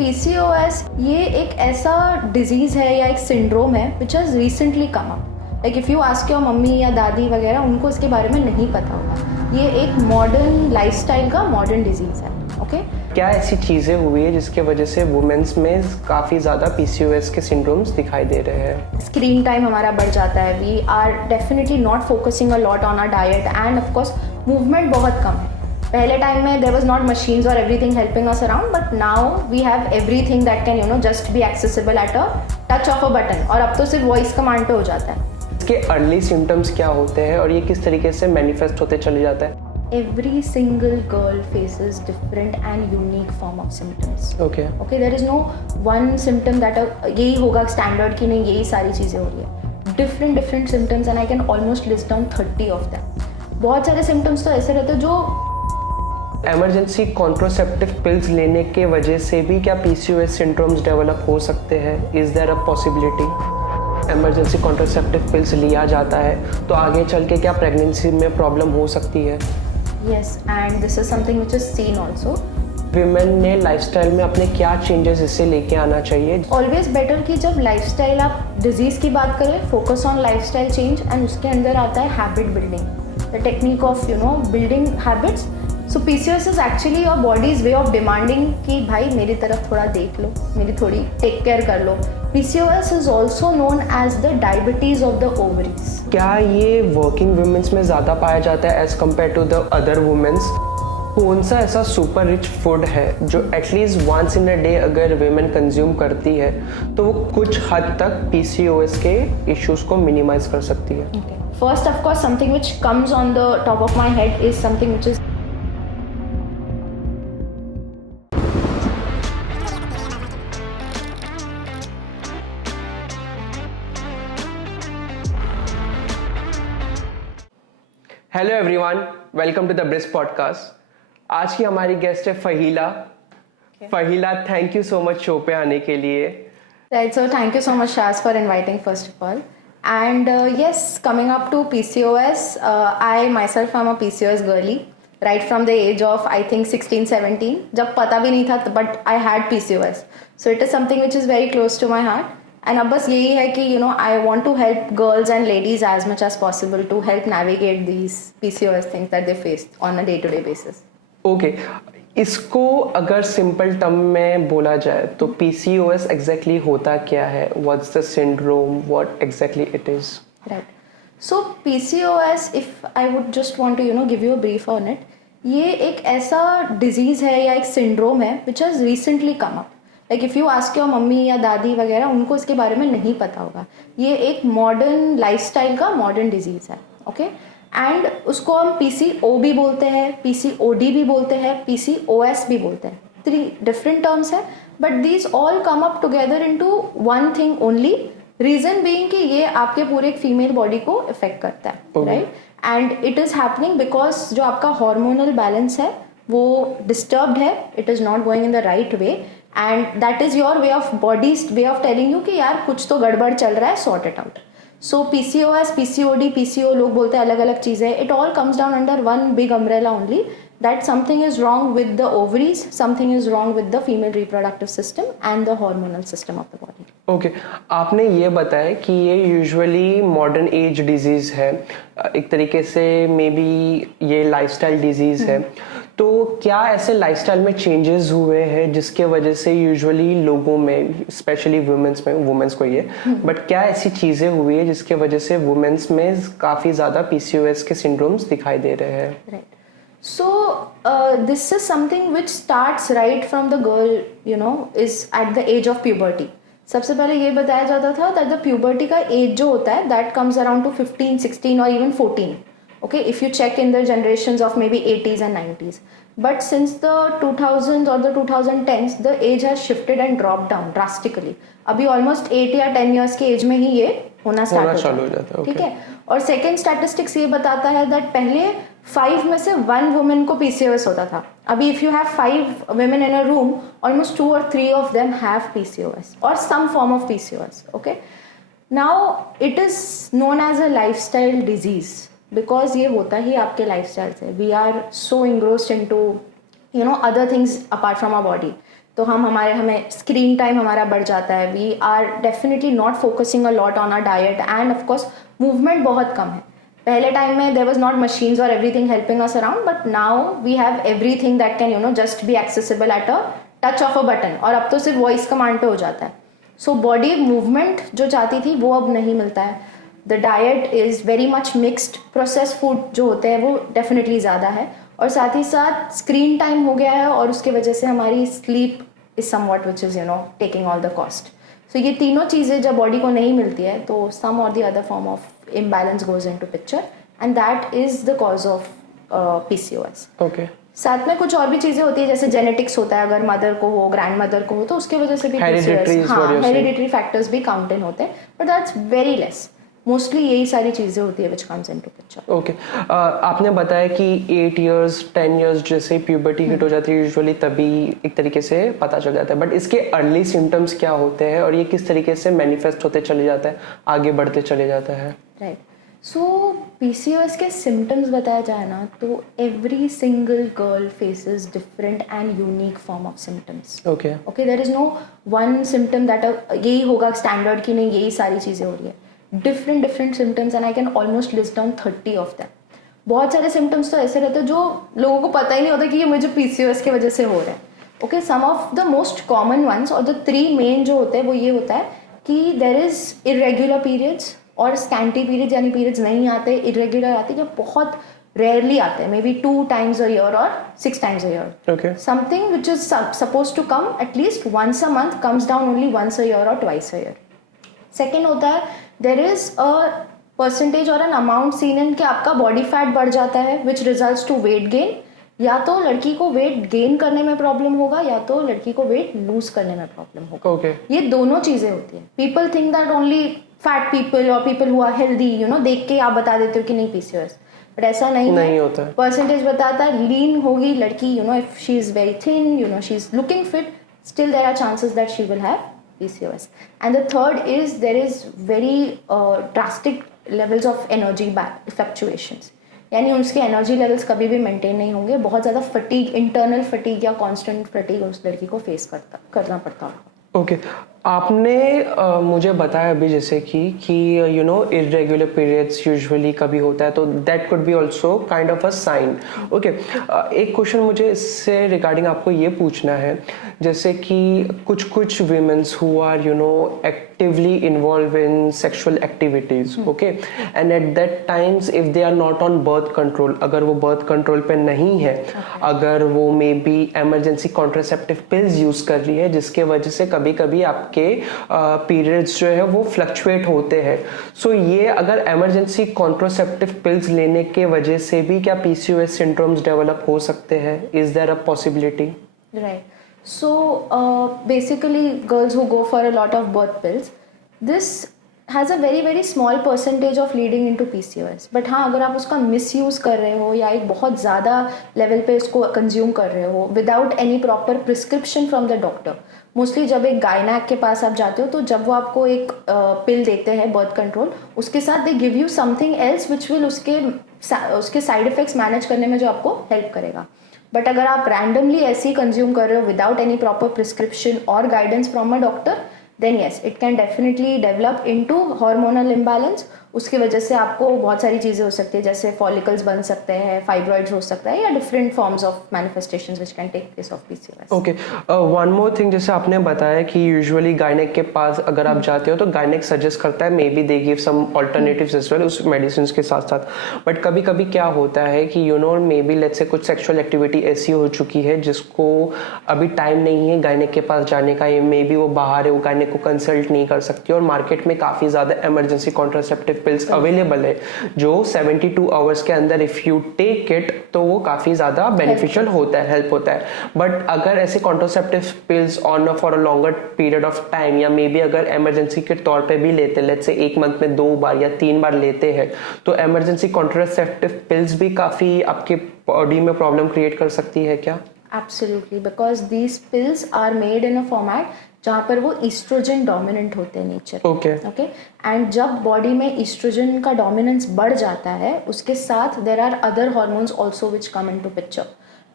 PCOS ये एक ऐसा डिजीज है या एक सिंड्रोम है which has recently come up. Like if you ask your mummy या दादी वगैरह, उनको इसके बारे में नहीं पता होगा। ये एक मॉडर्न लाइफस्टाइल का मॉडर्न डिजीज़ है। ओके, क्या ऐसी चीज़ें हुई है जिसके वजह से वुमेन्स में काफ़ी ज़्यादा PCOS के सिंड्रोम्स दिखाई दे रहे हैं? स्क्रीन टाइम हमारा बढ़ जाता है। We are definitely not focusing a lot on our diet and of course movement बहुत कम है। पहले टाइम में देयर वाज नॉट मशीन्स और everything helping us around, but now we have everything that can just be accessible at a touch of a button. और अब तो सिर्फ वॉइस कमांड पे हो जाता है। इसके अर्ली सिम्टम्स क्या होते हैं और ये किस तरीके से मैनिफेस्ट होते चले जाता है? Every single girl faces different and unique form of symptoms. Okay. There is no one symptom that यही होगा स्टैंडर्ड की नहीं, यही सारी चीज़ें हो रही है। different symptoms and I can almost list down 30 of them. बहुत सारे symptoms तो ऐसे रहते हैं जो इमरजेंसी कॉन्ट्रासेप्टिव पिल्स लेने के वजह से भी क्या PCOS सिंड्रोम्स डेवलप हो सकते हैं? Is there a possibility? Emergency contraceptive pills लिया जाता है तो आगे चल के क्या प्रेगनेंसी में प्रॉब्लम हो सकती है? Yes, and this is something which is seen also. Women ने लाइफस्टाइल में अपने क्या चेंजेस इससे लेके आना चाहिए? ऑलवेज बेटर कि जब लाइफस्टाइल, आप डिजीज़ की बात करें, focus on lifestyle change and उसके अंदर आता है habit building, the technique of building habits. So PCOS is actually your body's way of demanding कि भाई मेरी तरफ थोड़ा देख लो, मेरी थोड़ी टेक केयर कर लो। PCOS is also known as the diabetes of the ovaries. क्या ये वर्किंग वुमेन्स में ज़्यादा पाया जाता है as compare to the other womens? कौन सा ऐसा सुपर रिच फूड है जो at least once in a day अगर वुमेन कंज्यूम करती है तो वो कुछ हद तक PCOS के इश्यूज को मिनिमाइज कर सकती है? First of course something which comes on the top of my head is something which is hello everyone, welcome to the Bris podcast. आज की हमारी गेस्ट है Fahila. Fahila, thank you so much show पे आने के लिए। Right, so thank you so much, Shaz, for inviting first of all. And yes, coming up to PCOS, I myself am a PCOS girly, right from the age of I think 16-17. जब पता भी नहीं था, but I had PCOS. So it is something which is very close to my heart. And अब बस यही है कि I want to help girls and ladies as much as possible to help navigate these PCOS things that they face on a day-to-day basis. Okay, इसको अगर simple term में बोला जाए तो PCOS एग्जैक्टली होता क्या है? What's the syndrome? What exactly it is? Right, so PCOS, if I would just want to give you a brief on it, ये एक ऐसा डिजीज है या एक सिंड्रोम है which has recently come up. Like if you ask your mummy या दादी वगैरह, उनको इसके बारे में नहीं पता होगा। ये एक मॉडर्न लाइफस्टाइल का मॉडर्न डिजीज़ है। ओके, एंड उसको हम PCO भी बोलते हैं, PCOD भी बोलते हैं, PCOS भी बोलते हैं। 3 डिफरेंट टर्म्स है, but these all come up together into one thing only. Reason being कि ये आपके पूरे एक फीमेल बॉडी को इफेक्ट करता है, right? And it is happening because जो आपका हार्मोनल बैलेंस है वो डिस्टर्ब्ड है, it is not going in the right way, and that is your way of bodies way of telling you कि यार कुछ तो गड़बड़ चल रहा है, sort it out. So PCOS, PCOD, PCO लोग बोलते हैं अलग अलग चीज़ें। It all comes down under one big umbrella only, that something is wrong with the ovaries, something is wrong with the female reproductive system and the hormonal system of the body. Okay, आपने ये बताया कि ये usually modern age disease है, एक तरीके से may be ये लाइफस्टाइल डिजीज़ है। तो क्या ऐसे लाइफस्टाइल में चेंजेस हुए हैं जिसके वजह से यूजुअली लोगों में, स्पेशली वुमेन्स को ये, बट क्या ऐसी चीज़ें हुई है जिसके वजह से वुमेन्स में काफ़ी ज़्यादा PCOS के सिंड्रोम्स दिखाई दे रहे हैं? Right. So this is something which starts right from the girl, is at the age of puberty. सबसे पहले ये बताया जाता था that the puberty का age जो होता है that comes around to 15, 16 or even 14. Okay, if you check in the generations of maybe 80s and 90s. But since the 2000s or the 2010s, the age has shifted and dropped down drastically. अभी almost 8 या 10 years के age में ही ये होना start हो जाता है। ठीक है, और सेकेंड स्टैटिस्टिक्स ये बताता है दैट पहले 5 में से 1 वुमेन को PCOS होता था। अभी if you have 5 women in a room, almost 2 or 3 of them have PCOS or some form of PCOS. Okay, now it is known as a lifestyle disease because ये होता ही आपके लाइफस्टाइल से। We are so engrossed into other things apart from our body. तो हमें screen time हमारा बढ़ जाता है, we are definitely not focusing a lot on our diet, and of course movement बहुत कम है. पहले टाइम में देयर वाज नॉट मशीन्स और everything helping us around, but now we have everything that can just be accessible at a touch of a button, और अब तो सिर्फ वॉइस कमांड पे हो जाता है. सो बॉडी मूवमेंट जो चाहती थी वो अब नहीं मिलता है. The diet is very much mixed, process food जो होते हैं वो डेफिनेटली ज़्यादा है, और साथ ही साथ स्क्रीन टाइम हो गया है, और उसके वजह से हमारी sleep is somewhat which is taking all the cost. So ये तीनों चीज़ें जब बॉडी को नहीं मिलती है तो some or the other form of imbalance goes in to picture, and that is the cause of PCOS. Okay. साथ में कुछ और भी चीज़ें होती है, जैसे जेनेटिक्स होता है, अगर मदर को हो, ग्रैंड मदर को हो, तो उसके वजह से भी हेरिडिटरी फैक्टर्स भी काउंट इन होते हैं, but that's very less. Mostly यही सारी चीज़ें होती है which comes into picture. Okay. आपने बताया कि 8 इयर्स 10 इयर्स जैसे प्यूबर्टी हिट हो जाती है यूजुअली, तभी एक तरीके से पता चल जाता है, बट इसके अर्ली सिम्टम्स क्या होते हैं और ये किस तरीके से मैनिफेस्ट होते चले जाता है, आगे बढ़ते चले जाता है? राइट. सो PCOS के सिम्टम्स बताया जाए ना, तो every single girl faces different and unique form of symptoms. Okay. Okay, there is no one symptom that यही होगा स्टैंडर्ड की नहीं यही सारी चीज़ें हो रही है. Different symptoms, and I can almost list down 30 of them. बहुत सारे सिम्टम्स तो ऐसे रहते हैं जो लोगों को पता ही नहीं होता कि ये मुझे PCOS की वजह से हो रहा है. Okay, some of the most common ones और द 3 मेन जो होते हैं वो ये होता है कि देर इज इरेग्युलर पीरियड्स और स्कैंटी पीरियड्स, यानी पीरियड्स नहीं आते, इरेग्युलर आते, जो बहुत रेयरली आते हैं, may be 2 times a year और 6 times a year. Okay. Something which is supposed to come at least once a month comes down only once a year or twice a year. Second होता है, there is a percentage और an amount seen in कि आपका body fat बढ़ जाता है which results to weight gain. या तो लड़की को वेट गेन करने में प्रॉब्लम होगा या तो लड़की को वेट लूज करने में प्रॉब्लम होगा. Okay. ये दोनों चीजें होती है. People think that only fat people और पीपल हु आर हेल्दी देख के आप बता देते हो कि नहीं PCOS, बट ऐसा नहीं होता है. परसेंटेज बताता है लीन होगी लड़की, if she is very thin, she is looking fit, still there are chances that she will have PCOS. And the third is there is very drastic levels of energy fluctuations, यानी उसके energy levels कभी भी maintain नहीं होंगे. बहुत ज़्यादा fatigue, internal fatigue या constant fatigue उस लड़की को फेस करना पड़ता होगा. ओके. आपने मुझे बताया अभी जैसे कि इरेगुलर पीरियड्स यूजुअली कभी होता है, तो that could be also kind of a sign. Okay. एक क्वेश्चन मुझे इससे रिगार्डिंग आपको ये पूछना है, जैसे कि कुछ womens who are actively involve in sexual activities, okay, and at that times if they are not on birth control, अगर वो बर्थ कंट्रोल पे नहीं है, अगर वो may be emergency contraceptive pills use कर रही है, जिसके वजह से कभी कभी आपके पीरियड्स जो है वो फ्लक्चुएट होते हैं. सो ये अगर एमरजेंसी कॉन्ट्रासेप्टिव पिल्स लेने के वजह से भी क्या PCOS सिंड्रोम्स डेवलप हो सकते हैं? Is there a possibility? Right. So basically girls who go for a lot of birth pills, this has a very small percentage of leading into PCOS. But हाँ, अगर आप उसका misuse कर रहे हो या एक बहुत ज़्यादा लेवल पे उसको कंज्यूम कर रहे हो without any proper prescription from the doctor, mostly जब एक गायनैक के पास आप जाते हो तो जब वो आपको एक पिल देते हैं बर्थ कंट्रोल, उसके साथ they give you something else which will उसके साइड इफेक्ट्स मैनेज करने में जो आपको हेल्प करेगा. बट अगर आप रैंडमली ऐसे ही कंज्यूम कर रहे हो विदाउट एनी प्रॉपर प्रिस्क्रिप्शन और guidance from a doctor, then yes it can definitely develop into hormonal imbalance. उसकी वजह से आपको बहुत सारी चीज़ें हो सकती है, जैसे फॉलिकल्स बन सकते हैं, फाइब्रॉइड्स हो सकता है, या different forms of manifestations which can take place of PCOS. Okay. One more thing, जैसे आपने बताया कि यूजुअली गायनेक के पास अगर आप जाते हो तो गायनेक सजेस्ट करता है, may be they give some alternatives as well उस मेडिसिन के साथ साथ. बट कभी कभी क्या होता है कि मे बी लेट्स से कुछ सेक्सुअल एक्टिविटी ऐसी हो चुकी है जिसको अभी टाइम नहीं है गायनेक के पास जाने का, या मे बी वो बाहर है, वो गायनेक को कंसल्ट नहीं कर सकती, और मार्केट में काफ़ी ज़्यादा एमरजेंसी कॉन्ट्रासेप्टिव पिल्स अवेलेबल है जो 72 आवर्स के अंदर इफ यू टेक इट तो वो काफी ज्यादा बेनिफिशियल होता है, हेल्प होता है. बट अगर ऐसे contraceptive pills on for a longer period of time, या मे बी अगर इमरजेंसी के तौर पे भी लेते, लेट्स से एक मंथ में 2 बार या 3 बार लेते हैं, तो इमरजेंसी कॉन्ट्रासेप्टिव पिल्स भी काफी आपके बॉडी में प्रॉब्लम क्रिएट कर सकती है क्या? Absolutely, because these pills are made in a format जहाँ पर वो ईस्ट्रोजन डोमिनेंट होते हैं नेचर. ओके. एंड जब बॉडी में ईस्ट्रोजन का डोमिनेंस बढ़ जाता है, उसके साथ there are other hormones also which come in to picture.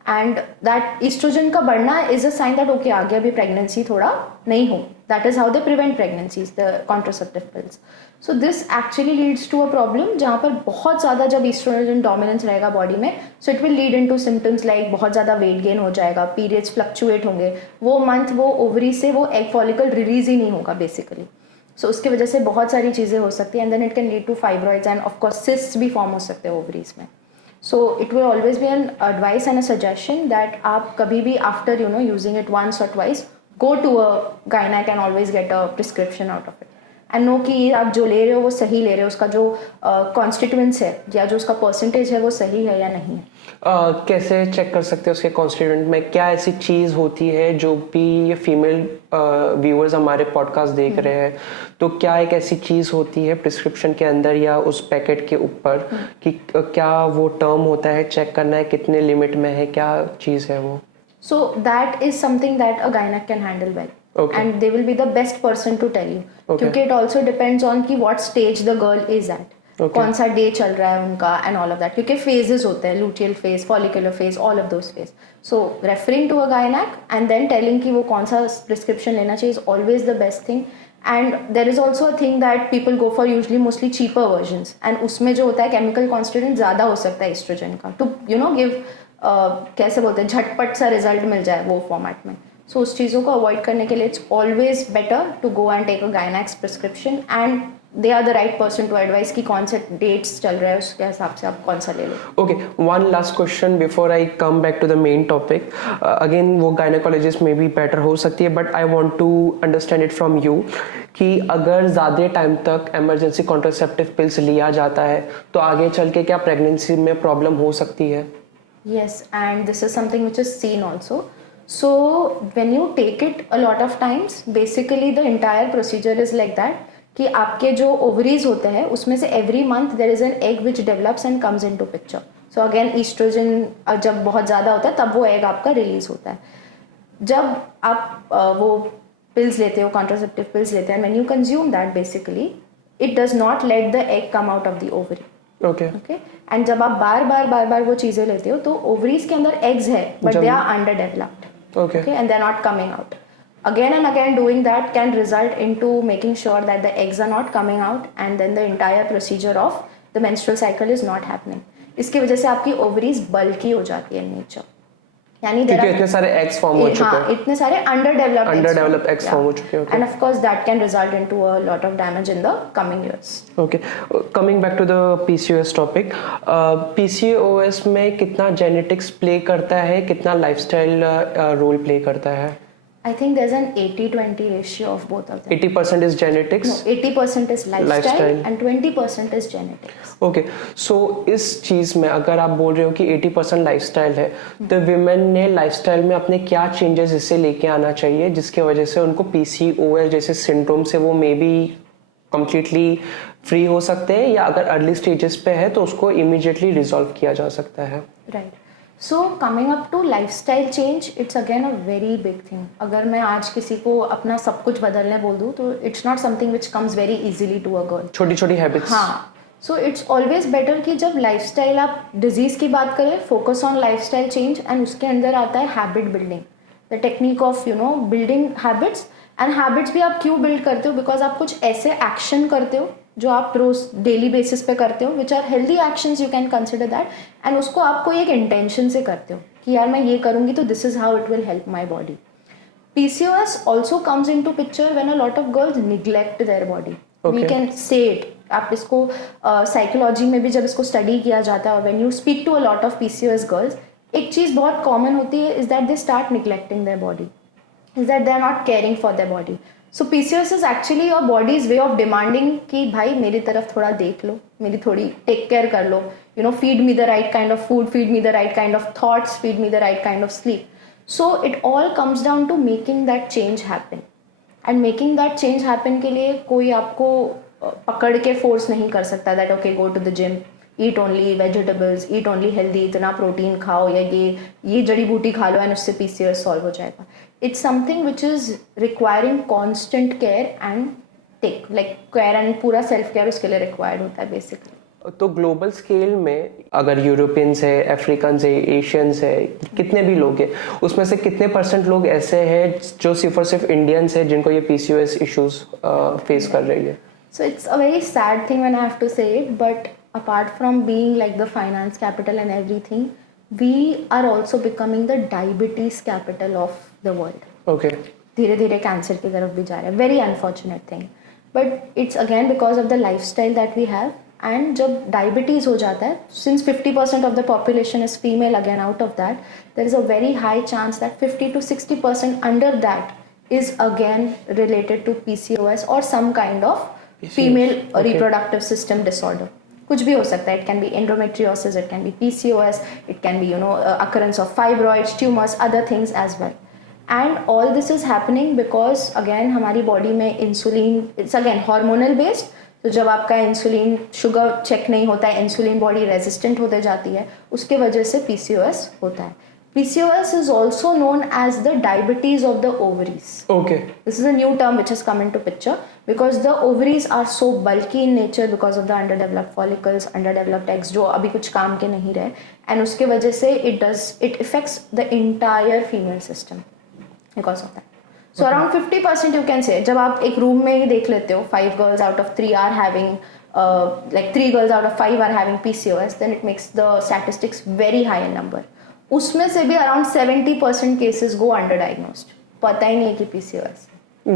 And that oestrogen का बढ़ना is a sign that okay आगे अभी प्रेगनेंसी थोड़ा नहीं हो. That is how they prevent pregnancies, the contraceptive pills. So this actually leads to a problem जहाँ पर बहुत ज़्यादा जब ईस्ट्रोजन डोमिनेंस रहेगा बॉडी में, so it will lead in to symptoms like बहुत ज़्यादा वेट गेन हो जाएगा, पीरियड्स फ्लक्चुएट होंगे, वो मंथ वो ओवरी से वो एग फॉलिकल रिलीज ही नहीं होगा बेसिकली. सो उसकी वजह से बहुत सारी चीज़ें हो सकती हैं and then it can lead to fibroids and of course cyst भी फॉर्म हो सकते हैं ओवरीज में. So it will always be an advice and a suggestion that आप कभी भी after using it once or twice go to a gynec and always get a prescription out of it and know कि आप जो ले रहे हो वो सही ले रहे हो, उसका जो constituents है या जो उसका percentage है वो सही है या नहीं है. कैसे चेक कर सकते हैं उसके कॉन्स्टिट्यूएंट में? क्या ऐसी चीज़ होती है जो भी ये फीमेल व्यूअर्स हमारे पॉडकास्ट देख रहे हैं, तो क्या एक ऐसी चीज़ होती है प्रिस्क्रिप्शन के अंदर या उस पैकेट के ऊपर कि क्या वो टर्म होता है, चेक करना है कितने लिमिट में है, क्या चीज़ है वो? So that is something that a gynec can handle well. Okay. And they will be the best person to tell you. Okay. क्योंकि it also depends on कि what stage the girl is at. Okay. कौन सा day चल रहा है उनका and all of that. क्योंकि phases होते हैं, luteal phase, follicular phase, all of those phase. So referring to a gynec and then telling कि वो कौन सा prescription लेना चाहिए is always the best thing. And there is also a thing that people go for usually mostly cheaper versions. And उसमें जो होता है chemical constituent ज़्यादा हो सकता है estrogen का. To give कैसे बोलते हैं झटपट सा रिजल्ट मिल जाए वो फॉर्मेट में. सो उस चीज़ों को अवॉइड करने के लिए it's always better to go and take a gynaec's prescription and they are the right person to advise कि कौन से डेट्स चल रहा है उसके हिसाब से आप कौन सा ले लो. Okay, one last question before I come back to the main topic. Again वो गायनेकोलॉजिस्ट में भी बेटर हो सकती है, but I want to understand it from you कि अगर ज़्यादा टाइम तक इमरजेंसी कॉन्ट्रासेप्टिव पिल्स लिया जाता है तो आगे चल के क्या प्रेगनेंसी में प्रॉब्लम हो सकती है? Yes, and this is something which is seen also. So when you take it a lot of times, basically the entire procedure is like that कि आपके जो ovaries होते हैं उसमें से every month there is an egg which develops and comes into picture. So again estrogen जब बहुत ज़्यादा होता है तब वो egg आपका release होता है. जब आप वो pills लेते हो, contraceptive pills लेते हैं, when you consume that basically it does not let the egg come out of the ovary. Okay. And जब आप बार बार वो चीजें लेते हो तो ओवरीज के अंदर एग्स है but they are under developed. Okay. And they are not coming out. Again and again doing that can result into making sure that the eggs are not coming out and then the entire procedure of the menstrual cycle is not happening. इसकी वजह से आपकी ovaries बल्की हो जाती है nature, यानी क्योंकि इतने सारे एग्स फॉर्म हो चुके हैं. इतने सारे अंडरडेवलप्ड एग्स फॉर्म हो चुके हैं. And of course that can result into a lot of damage in the coming years. Okay, coming back to the PCOS topic. PCOS में कितना जेनेटिक्स प्ले करता है, कितना लाइफस्टाइल रोल प्ले करता है? I think there's an 80-20 ratio of both of them. 80% is genetics? No, 80% is lifestyle and 20% is genetics. Okay, सो इस चीज़ में अगर आप बोल रहे हो कि 80% लाइफस्टाइल है, तो विमेन ने लाइफस्टाइल में अपने क्या चेंजेस इससे लेके आना चाहिए जिसकी वजह से उनको पीसीओएस जैसे सिंड्रोम से वो मे बी कम्प्लीटली फ्री हो सकते हैं, या अगर अर्ली स्टेजेस पे है तो उसको इमीडिएटली रिजॉल्व किया जा सकता है? Right. So coming up to lifestyle change, it's again a very big thing. अगर मैं आज किसी को अपना सब कुछ बदलने बोल दूँ तो it's not something which comes very easily to a girl. छोटी छोटी हैबिट्स. हाँ. सो इट्स ऑलवेज बेटर कि जब लाइफस्टाइल आप डिजीज की बात करें, focus on lifestyle change and उसके अंदर आता है habit building, the technique of building habits. And habits भी आप क्यों बिल्ड करते हो? बिकॉज आप कुछ ऐसे एक्शन करते हो जो आप रोज डेली बेसिस पे करते हो which are healthy actions, you can consider that. And उसको आप कोई एक इंटेंशन से करते हो कि यार मैं ये करूँगी तो this is how it will help my body. PCOS also comes into picture when a lot of girls neglect their body. Okay. We can say it. आप इसको साइकोलॉजी में भी जब इसको स्टडी किया जाता है, when you speak to a lot of PCOS girls, एक चीज़ बहुत कॉमन होती है is that they start neglecting their body, is that they are not caring for their body. So PCOS is actually your body's way of demanding कि भाई मेरी तरफ थोड़ा देख लो, मेरी थोड़ी टेक केयर कर लो, feed me the right kind of food, feed me the right kind of thoughts, feed me the right kind of sleep. So it all comes down to making that change happen. And making that change happen के लिए कोई आपको पकड़ के force नहीं कर सकता that okay go to the gym, eat only vegetables, eat only healthy, इतना प्रोटीन खाओ या ये जड़ी बूटी खा लो and उससे PCOS solve हो जाएगा. It's something which is requiring constant care and take like care and पूरा self care उसके लिए required होता है basically. तो ग्लोबल स्केल में अगर यूरोपियंस है, अफ्रीकन्स है, एशियंस है, कितने भी लोग हैं, उसमें से कितने % लोग ऐसे हैं जो सिर्फ और सिर्फ इंडियंस हैं जिनको ये PCOS इश्यूज फेस कर रही है? So it's a very sad thing when I have to say it, but apart from being like the finance capital and everything, we are also becoming the diabetes capital of the world. Okay. धीरे धीरे cancer की तरफ भी जा रहा है. Very unfortunate thing, but it's again because of the life style that we have. And जब diabetes हो जाता है, since 50% of the population is female, again out of that there is a very high chance that 50 to 60% under that is again related to PCOS और some kind of female reproductive system disorder. कुछ भी हो सकता है. It can B endometriosis, it can be PCOS, it can be occurrence of fibroids, tumors, other things as well. And all this is happening because again हमारी body में insulin, it's again hormonal based. तो जब आपका insulin sugar check नहीं होता है, insulin body resistant होते जाती है, उसके वजह से PCOS होता है. PCOS is also known as the diabetes of the ovaries. Okay. This is a new term which has come into picture because the ovaries are so bulky in nature because of the underdeveloped follicles, underdeveloped eggs जो अभी कुछ काम के नहीं रहे, and उसके वजह से it affects the entire female system because of that. So around 50% you can say, जब आप एक रूम में ही देख लेते हो 5 girls out of 3 are having like 3 girls out of 5 are having PCOS, then it makes the statistics very high in number. उसमें से भी around 70% cases go under diagnosed. पता ही नहीं है कि PCOS.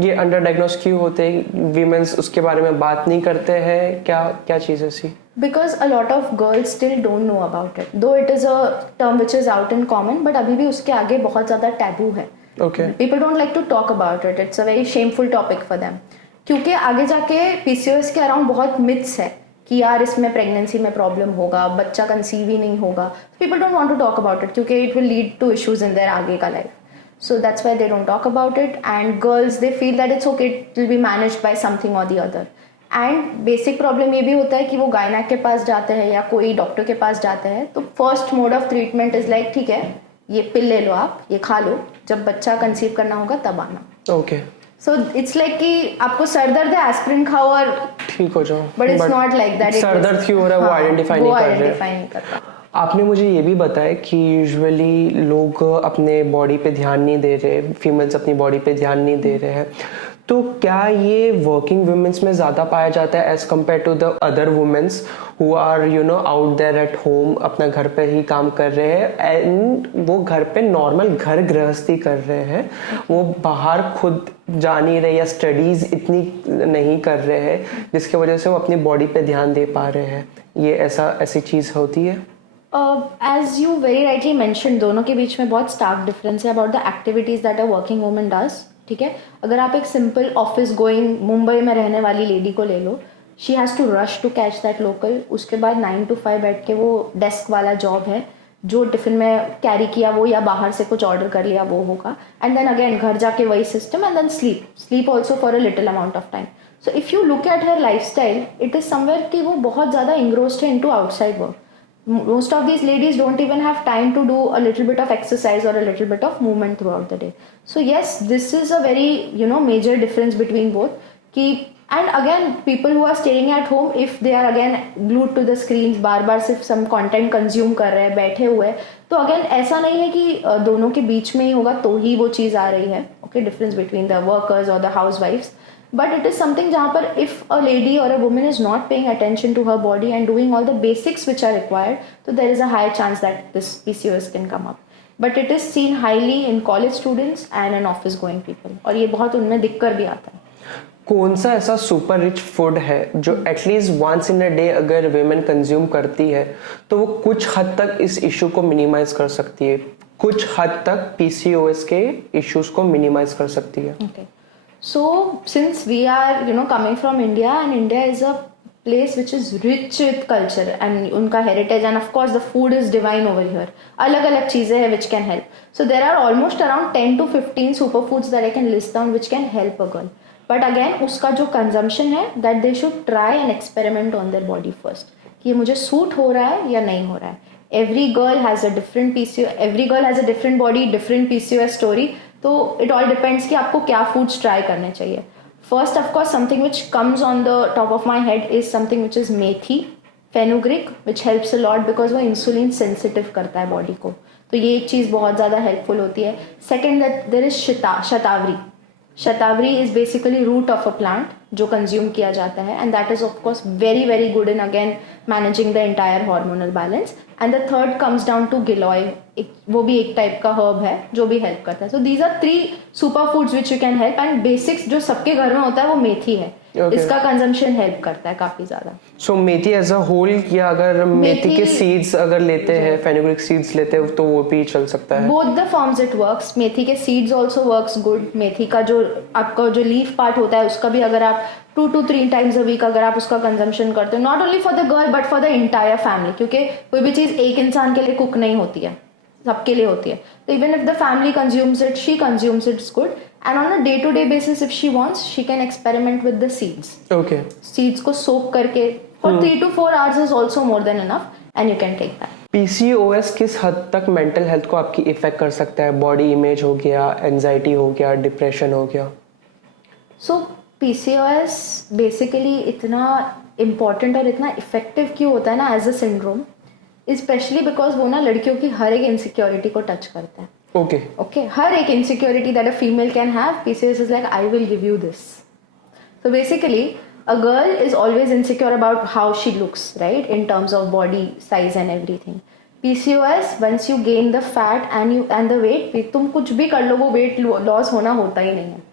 ये अंडर डायग्नोस क्यों होते हैं? वीमेंस उसके बारे में बात नहीं करते हैं क्या? क्या चीज़ है सी? Because a lot of girls still don't know about it. Though it is a term which is out in common, but अभी भी उसके आगे बहुत ज़्यादा टैबू है. Okay. People don't like to talk about it. It's a very shameful topic for them. क्योंकि आगे जाके PCOS के अराउंड बहुत मिथ्स है कि यार इसमें प्रेगनेंसी में प्रॉब्लम होगा, बच्चा कंसीव ही नहीं होगा. People don't want to talk about it क्योंकि it will lead to issues in their आगे का life. So that's why they don't talk about it. And girls they feel that it's okay, it will be managed by something और the other. And basic problem ये भी होता है कि वो gynaec के पास जाते हैं या कोई डॉक्टर के पास जाते हैं, तो first mode of treatment is like ठीक है ये पिल ले लो, आप ये खा लो, जब बच्चा कंसीव करना होगा तब आना. ओके. सो इट्स लाइक कि आपको सर दर्द है, एस्प्रिन खाओ और ठीक हो जाओ. But it's not like that. Sir दर्द क्यों हो रहा है वो आइडेंटिफाई नहीं कर रहे. आपने मुझे ये भी बताया कि यूजुअली लोग अपने बॉडी पे ध्यान नहीं दे रहे, फीमेल्स अपनी बॉडी पे ध्यान नहीं दे रहे हैं. तो क्या ये वर्किंग वुमेन्स में ज़्यादा पाया जाता है as compare to the other womens who are out there at home, अपना घर पे ही काम कर रहे हैं एंड वो घर पे नॉर्मल घर गृहस्थी कर रहे हैं, वो बाहर खुद जा नहीं रहे या स्टडीज़ इतनी नहीं कर रहे हैं जिसकी वजह से वो अपनी बॉडी पे ध्यान दे पा रहे हैं? ये ऐसी चीज़ होती है? As you very rightly mention, दोनों के बीच में बहुत स्टार्क डिफरेंस है about the activities that a working woman does. ठीक है, अगर आप एक सिंपल ऑफिस गोइंग मुंबई में रहने वाली लेडी को ले लो, she has to rush to catch that local. उसके बाद 9 to 5 बैठ के वो डेस्क वाला जॉब है, जो टिफिन में कैरी किया वो या बाहर से कुछ ऑर्डर कर लिया वो होगा. एंड देन अगेन घर जाके वही system and then sleep also for a little amount of time. So if you look at her life style, it is somewhere कि वो बहुत ज़्यादा इंग्रोस्ड है into outside work. Most of these ladies don't even have time to do a little bit of exercise or a little bit of movement throughout the day. So yes, this is a very major difference between both. And again, people who are staying at home, if they are again glued to the screens, बार सिर्फ some content consume कर रहे हैं, बैठे हुए, तो again ऐसा नहीं है कि दोनों के बीच में ही होगा तो ही वो चीज़ आ रही है. Okay, difference between the workers or the housewives. But it is something जहाँ पर if a lady or a woman is not paying attention to her body and doing all the basics which are required, so there is a high chance that this PCOS can come up. But it is seen highly in college students and in office going people. और ये बहुत उनमें दिख कर भी आता है. कौन सा ऐसा सुपर रिच फूड है जो at least once in a day अगर वेमेन कंज्यूम करती है तो वो कुछ हद तक इस इशू को मिनिमाइज कर सकती है, कुछ हद तक PCOS के इश्यूज को मिनिमाइज कर सकती है? Okay. So since we are coming from India, and India is a place which is rich with culture and उनका heritage, and of course the food is divine over here. अलग अलग चीज़ें हैं which can help. So there are almost around 10 to 15 superfoods that I can list down which can help a girl. But again उसका जो consumption है that they should try and experiment on their body first. कि ये मुझे suit हो रहा है या नहीं हो रहा है. Every girl has a different PCOS. Every girl has a different body, different PCOS story. तो इट ऑल डिपेंड्स कि आपको क्या फूड्स ट्राई करने चाहिए. First of course something which comes on the top of my head is something which is methi. Fenugreek which helps a lot because वो insulin sensitive करता है body को, तो ये एक चीज़ बहुत ज़्यादा हेल्पफुल होती है. Second that there is shatavari. Shatavari is basically root of a plant जो कंज्यूम किया जाता है, and that is of course very very good in again managing the entire hormonal balance. And the third comes down to giloy, वो भी एक type का herb है जो भी हेल्प करता है. So these are 3 super foods which you can help. And basics जो सबके घर में होता है वो मेथी है. इसका कंजम्पशन हेल्प करता है काफी ज्यादा. सो मेथी एज अ होल, या अगर मेथी के सीड्स अगर लेते हैं, फेनुग्रिक सीड्स लेते हैं, तो वो भी चल सकता है? Both the forms it works. मेथी के सीड्स ऑल्सो वर्क्स गुड. मेथी का जो आपका जो लीफ पार्ट होता है उसका भी अगर आप 2 to 3 times a week अगर आप उसका कंजम्पशन करते हो, not only for the girl but for the entire family, क्योंकि कोई भी चीज एक इंसान के लिए कुक नहीं होती है, सबके लिए होती है. तो even if the family consumes it, she consumes it's good. And on a day to day basis if she wants, she can experiment with the seeds. Okay. Seeds को सोक करके for 3 to 4 hours is also more than enough, and you can take that. PCOS किस हद तक mental health को आपकी effect कर सकता है? बॉडी इमेज हो गया, एंजाइटी हो गया, डिप्रेशन हो गया. सो PCOS बेसिकली इतना इम्पॉर्टेंट और इतना इफेक्टिव क्यों होता है ना as a syndrome, especially because वो ना लड़कियों की हर एक इनसिक्योरिटी को टच करता है. ओके, हर एक insecurity that a female can have, PCOS is like I will give you this. So basically, a girl is always insecure about how she looks, right? In terms of body size and everything. PCOS, once you gain the fat and the weight, तुम कुछ भी कर लो वो weight loss होना होता ही नहीं है.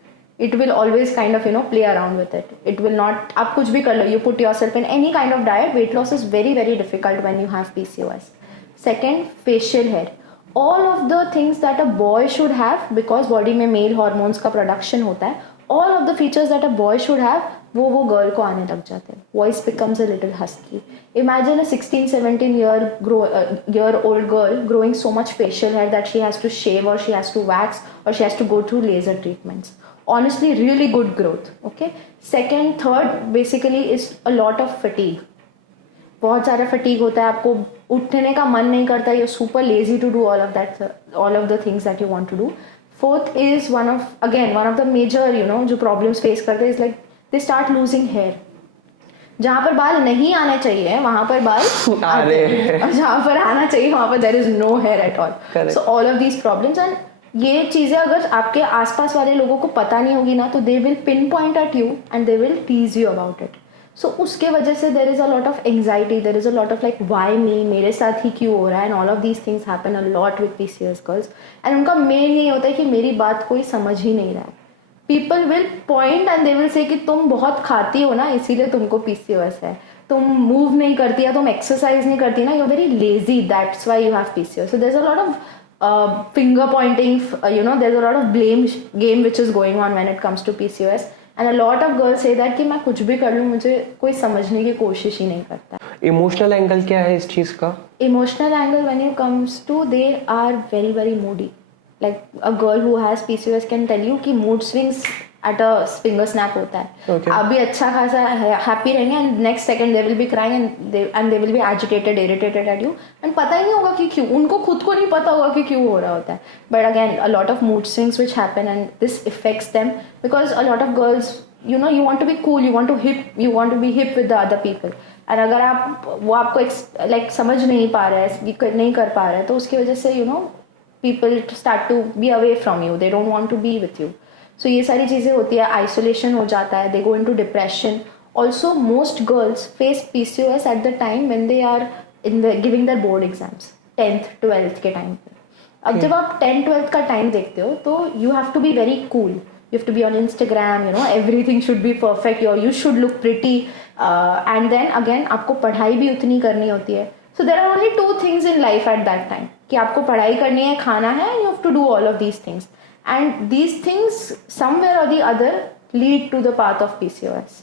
It will always kind of play around with it. It will not. आप कुछ भी कर लो, you put yourself in any kind of diet, weight loss is very very difficult when you have PCOS. Second, facial hair. All of the things that a boy should have, because body में male hormones का production होता है, all of the features that a boy should have, वो girl को आने लग जाते हैं. Voice becomes a little husky. Imagine a 16-17 year old girl growing so much facial hair that she has to shave or she has to wax or she has to go through laser treatments. Honestly, really good growth. Okay. Second, third, basically is a lot of fatigue. बहुत सारा fatigue होता है, आपको उठने का मन नहीं करता, you're super lazy to do all of the things that you want to do. Fourth is one of the major जो problems face करते हैं is like they start losing hair. जहाँ पर बाल नहीं आने चाहिए वहाँ पर बाल आते हैं, और जहाँ पर आना चाहिए वहाँ पर there is no hair at all. Correct. So all of these problems, and ये चीज़ें अगर आपके आसपास वाले लोगों को पता नहीं होगी ना, तो they will pinpoint at you and they will tease you about it. So उसके वजह से there is a lot of anxiety, there is a lot of like why me, मेरे साथ ही क्यों हो रहा है, and all of these things happen a lot with PCOS girls. And उनका मेन ये होता है कि मेरी बात कोई समझ ही नहीं रहा है. People will point and they will say कि तुम बहुत खाती हो ना इसीलिए तुमको PCOS है, तुम मूव नहीं करती या तुम एक्सरसाइज नहीं करती ना, you're very lazy, that's why you have PCOS. So there's a lot of finger pointing, there's a lot of blame game which is going on when it comes to PCOS. And a lot of girls say that कि मैं कुछ भी कर लूँ मुझे कोई समझने की कोशिश ही नहीं करता. इमोशनल एंगल क्या है इस चीज का? Emotional angle when it comes to, they are very very moody. Like a girl who has PCOS can tell you कि mood swings at a finger snap होता है. Okay. आप भी अच्छा खासा happy रहेंगे and next second they will be crying and they will be agitated, irritated at you, and पता ही नहीं होगा कि क्यों, उनको खुद को नहीं पता होगा कि क्यों हो रहा होता है. But again, a lot of mood swings which happen and this affects them because a lot of girls, you want to be cool, you want to be hip with the other people. और अगर आप वो आपको like समझ नहीं पा रहा है, नहीं कर पा रहा है, तो उसकी वजह से people start to be away from you, they don't want to be with you. So ये सारी चीज़ें होती है, isolation हो जाता है, they go into depression. Also, most girls face PCOS at the time when they are giving their board exams, 10th 12th के time पे. अब जब आप 10th 12th का टाइम देखते हो तो you have to be very cool, you have to be on Instagram, everything should be perfect, you should look pretty, and then again आपको पढ़ाई भी उतनी करनी होती है. So there are only 2 things in life at that time, कि आपको पढ़ाई करनी है, खाना है, and you have to do all of these things. And these things somewhere or the other lead to the path of PCOS.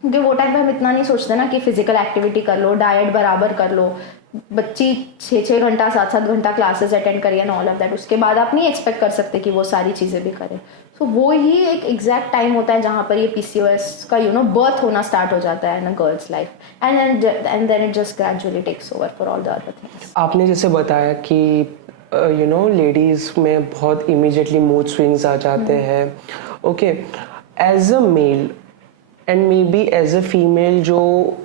क्योंकि वो time पे हम इतना नहीं सोचते ना कि फिजिकल एक्टिविटी कर लो, डाइट बराबर कर लो, बच्ची 6-6 घंटा 7-7 घंटा क्लासेस अटेंड करिए एंड ऑल ऑफ दैट, उसके बाद आप नहीं एक्सपेक्ट कर सकते कि वो सारी चीज़ें भी करें. सो वो ही एक एग्जैक्ट टाइम होता है जहाँ पर ये PCOS का बर्थ होना स्टार्ट हो जाता है in a girl's life, and then it just gradually takes over for all the other things. आपने जैसे बताया कि लेडीज में बहुत इमीडिएटली मूड स्विंग्स आ जाते हैं. Okay, as a male and may be as a female जो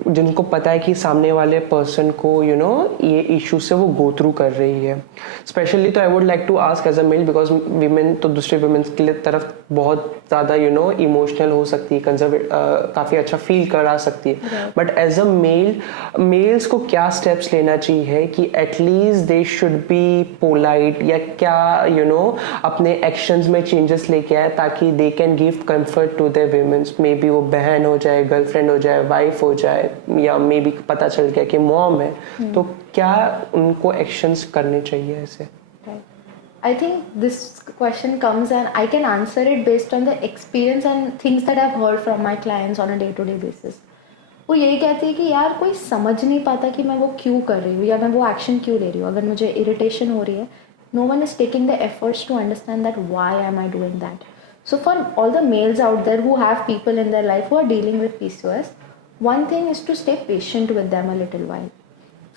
जिनको पता है कि सामने वाले पर्सन को ये इशू से वो गो थ्रू कर रही है, स्पेशली तो I would like to ask as a male, because women तो दूसरे वीमेंस के लिए तरफ बहुत ज़्यादा इमोशनल हो सकती है, काफ़ी अच्छा फील करा सकती है, बट एज अ मेल्स को क्या स्टेप्स लेना चाहिए कि at least they should be polite, या क्या अपने एक्शंस में चेंजेस लेके आए ताकि they can give comfort to their womens, may be वो बहन हो जाए, गर्लफ्रेंड हो जाए, वाइफ हो जाए, या मे बी पता चल गया कि मॉम है, तो क्या उनको एक्शंस करने चाहिए ऐसे? I think this question comes and I can answer it based on the experience and things that I've heard from my clients on a day-to-day basis. वो यही कहती है कि यार कोई समझ नहीं पाता कि मैं वो क्यों कर रही हूँ या मैं वो एक्शन क्यों ले रही हूँ. अगर मुझे इरिटेशन हो रही है, no one is taking the efforts to understand that why am I doing that. So for all the males out there who have people in their life who are dealing with PCOS, one thing is to stay patient with them a little while.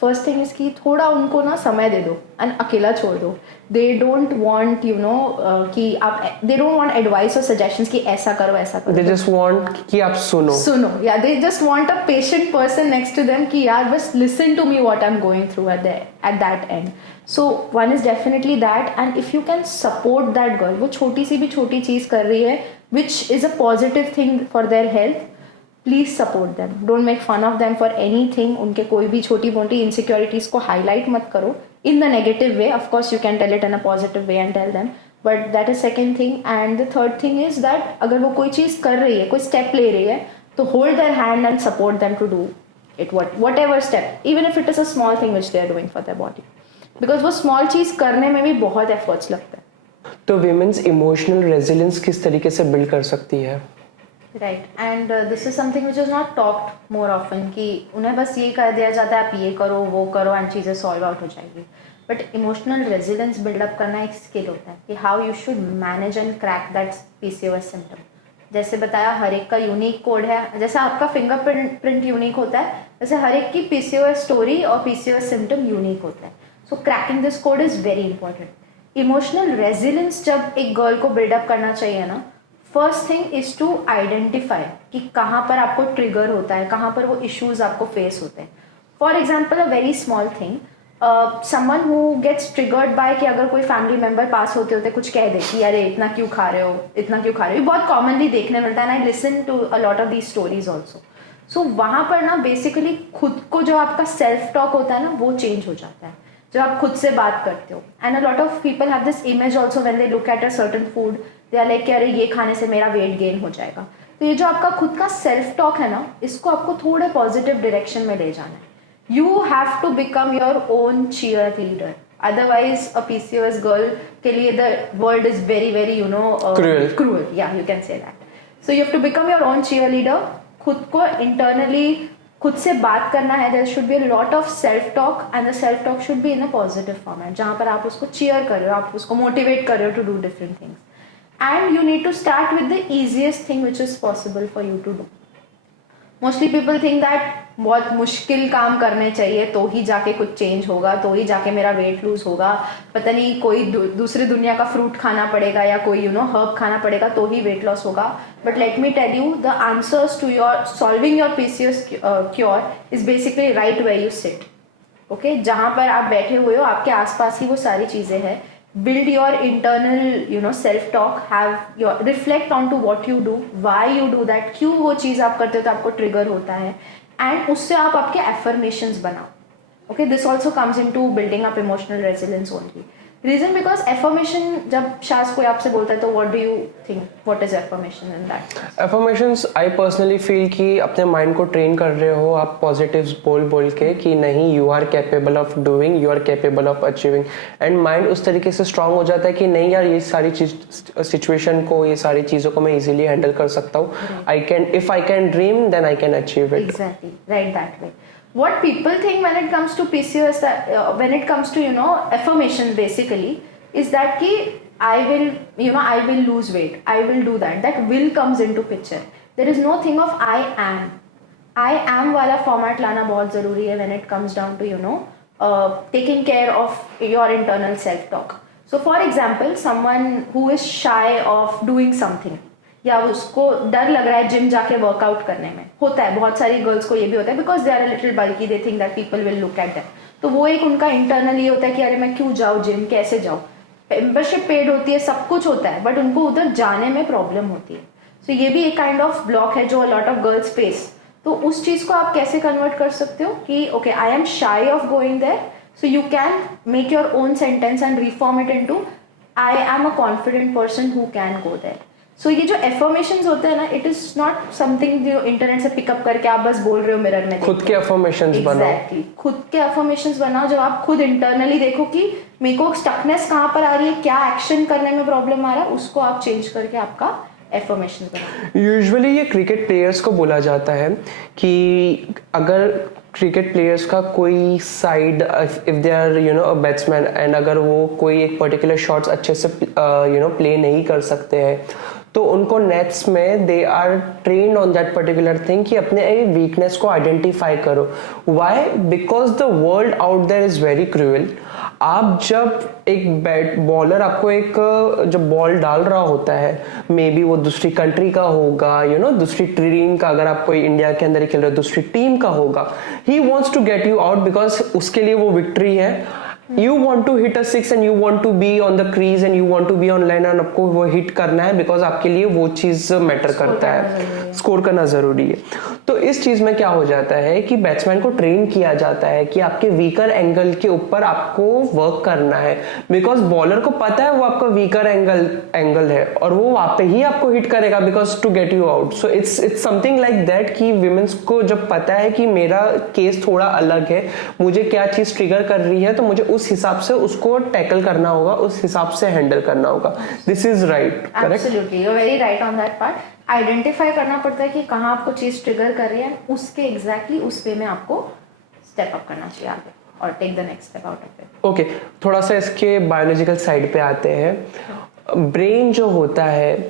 First thing is कि थोड़ा उनको ना समय दे दो and अकेला छोड़ दो. They don't want कि आप, दे डोंट वांट एडवाइस और सजेशंस कि ऐसा करो ऐसा करो. दे जस्ट वांट कि आप सुनो. या they just want a patient person next to them कि यार बस listen to me what I am going through at that end. So one is definitely that, and if you can support that girl, वो छोटी सी भी छोटी चीज कर रही है which is a positive thing for their health, please support them. Don't make fun of them for anything. उनके कोई भी छोटी मोटी इनसिक्योरिटीज को हाईलाइट मत करो in the negative way. Of course you can tell it in a positive way and tell them, but that is second thing. And the third thing is that अगर वो कोई चीज कर रही है, कोई स्टेप ले रही है, तो hold their hand and support them to do it, whatever step, even if it is a small thing which they are doing for their body, because वो स्मॉल चीज करने में भी बहुत एफर्ट्स लगता है. तो विमेन्स इमोशनल रेजिलियंस किस तरीके से बिल्ड कर सकती है? Right, and this is something which is not talked more often, कि उन्हें बस ये कर दिया जाता है आप ये करो वो करो एंड चीज़ें सॉल्व आउट हो जाएगी. बट इमोशनल रेजिलेंस बिल्डअप करना एक स्किल होता है कि how you should manage and crack that PCOS symptom. जैसे बताया, हर एक का यूनिक कोड है. जैसे आपका फिंगरप्रिंट यूनिक होता है, वैसे हर एक की PCOS स्टोरी और PCOS सिम्टम यूनिक होता है. So cracking this code is very important. Emotional resilience जब एक गर्ल को बिल्डअप करना चाहिए ना, first thing is to identify कि कहाँ पर आपको ट्रिगर होता है, कहाँ पर वो इश्यूज आपको फेस होते हैं. For example, a very small thing, someone who gets triggered by कि अगर कोई फैमिली मेम्बर पास होते होते कुछ कह दे कि अरे इतना क्यों खा रहे हो, इतना क्यों खा रहे हो. बहुत कॉमनली देखने मिलता है, and I listen to a lot of these stories also. So वहाँ पर ना बेसिकली खुद को जो आपका सेल्फ टॉक होता है ना, वो चेंज हो जाता है जब आप खुद से बात करते हो. And a lot of people have this image also when they look at a certain food, they are like कि अरे ये खाने से मेरा वेट गेन हो जाएगा. तो ये जो आपका खुद का सेल्फ टॉक है ना, इसको आपको थोड़े पॉजिटिव डायरेक्शन में ले जाना है. You have to become your own cheerleader. Otherwise a PCOS girl के लिए the world is very very cruel. या you can say that. So you have to become your own cheerleader. खुद को internally खुद से बात करना है. There should be a lot of self talk, and the self talk should be in a positive format, जहाँ पर आप उसको चीयर कर रहे हो, आप उसको मोटिवेट कर रहे हो to do different things. And you need to start with the easiest thing which is possible for you to do. Mostly people think that बहुत मुश्किल काम करने चाहिए तो ही जाके कुछ चेंज होगा, तो ही जाके मेरा वेट लूज होगा, पता नहीं कोई दूसरी दुनिया का फ्रूट खाना पड़ेगा या कोई हर्ब खाना पड़ेगा तो ही वेट लॉस होगा. But let me tell you, the answers to your solving your PCOS cure is basically right where you sit. Okay, जहाँ पर आप बैठे हुए हो आपके आसपास ही वो सारी चीज़ें हैं. Build your internal self-talk, have your reflect on to what you do, why you do that, क्यों वो चीज़ आप करते हो तो आपको ट्रिगर होता है, एंड उससे आप आपके affirmations बनाओ. Okay, this also comes into building up emotional resilience only. Reason because affirmation, जब शायद कोई आपसे बोलता है तो what do you think, what is affirmation in that? Affirmations, I personally feel कि अपने माइंड को ट्रेन कर रहे हो आप पॉजिटिव्स बोल के कि नहीं, you are capable of doing, you are capable of achieving, and mind उस तरीके से स्ट्रांग हो जाता है कि नहीं यार, ये सारी सिचुएशन को, ये सारी चीज़ों को मैं इजीली हैंडल कर सकता हूँ. I can, if I can dream then I can achieve it. Exactly, right that way. What people think when it comes to PCOS, that when it comes to affirmation basically, is that ki I will lose weight, I will do that. That will comes into picture. There is no thing of I am वाला format लाना बहुत ज़रूरी है when it comes down to taking care of your internal self talk. So for example, someone who is shy of doing something, या उसको डर लग रहा है जिम जाके वर्कआउट करने में, होता है बहुत सारी गर्ल्स को ये भी होता है, because they are a little bulky, they think that people will look at that, तो वो एक उनका इंटरनल ये होता है कि अरे मैं क्यों जाऊँ जिम, कैसे जाऊँ, मेंबरशिप पेड होती है, सब कुछ होता है, बट उनको उधर जाने में प्रॉब्लम होती है। सो ये भी एक काइंड ऑफ ब्लॉक है जो अ लॉट ऑफ गर्ल्स फेस। तो उस चीज को आप कैसे कन्वर्ट कर सकते हो कि okay I am shy of going there, so you can make your own sentence and reform it into I am a confident person who can go there. So ये जो एफर्मेशंस होते हैं ना, इट इज नॉट समथिंग जो internet से pick up करके आप बस बोल रहे हो मिरर में, खुद के एफर्मेशंस बनाओ। एग्जैक्टली, खुद के एफर्मेशंस बनाओ, जब आप खुद इंटरनली देखो कि मेरे को स्टकनेस कहाँ पर आ रही है, क्या एक्शन करने में प्रॉब्लम आ रहा है, उसको आप चेंज करके आपका एफर्मेशन बनाओ। यूजुअली ये क्रिकेट प्लेयर्स को बोला जाता है कि अगर क्रिकेट प्लेयर्स का कोई side, if they are a batsman and अगर वो कोई एक पर्टिकुलर शॉट्स अच्छे से प्ले नहीं कर सकते हैं, तो उनको नेट्स में they are trained on that particular thing कि अपने वीकनेस को आइडेंटिफाई करो। Why? Because the world out there is very cruel. आप जब एक बॉलर आपको एक जब बॉल डाल रहा होता है, मे बी वो दूसरी कंट्री का होगा, दूसरी टीम का, अगर आप कोई इंडिया के अंदर ही खेल रहे हो दूसरी टीम का होगा, he wants to get you out because उसके लिए वो विक्ट्री है। You want to hit a six and you want to be on the crease and you want to be on line and आपको वो hit करना है because आपके लिए वो चीज मैटर करता है, स्कोर करना जरूरी है। तो इस चीज में क्या हो जाता है कि बैट्समैन को ट्रेन किया जाता है कि आपके वीकर एंगल के ऊपर आपको वर्क करना है, बिकॉज बॉलर को पता है वो आपका वीकर एंगल है और वो वहां पे ही आपको हिट करेगा because to get you out. So it's something like that कि विमेंस को जब पता है कि मेरा केस थोड़ा अलग है, मुझे क्या चीज ट्रिगर कर रही है, तो मुझे उस हिसाब से उसको टैकल करना होगा, उस हिसाब से हैंडल करना होगा। This is right, correct? Absolutely, you are very right on that part. Identify करना पड़ता है कि कहाँ आपको चीज ट्रिगर कर रही है, उसके एग्जैक्टली उस वे में आपको स्टेप अप करना चाहिए आगे और take the next step out of it. Okay, थोड़ा सा इसके बायोलॉजिकल साइड पे आते हैं। ब्रेन जो होता है,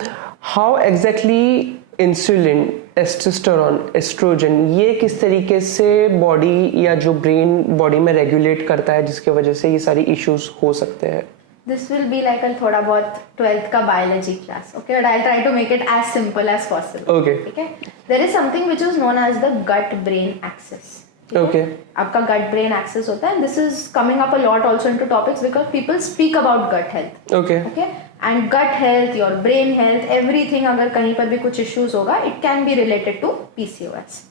how exactly insulin, testosterone, estrogen, ये किस तरीके से बॉडी या जो ब्रेन बॉडी में रेगुलेट करता है जिसकी वजह से ये सारी इश्यूज हो सकते हैं? दिस विल बी लाइक थोड़ा बहुत 12th का biology class, okay, but I try to make it as simple as possible. Okay, ठीक है। There is something which is known as the gut brain axis. Okay, आपका gut brain axis होता है, this is coming up a lot also into topics because people speak about gut health. Okay, okay, and gut health, your brain health, everything, अगर कहीं पर भी कुछ issues होगा, it can be related to PCOS.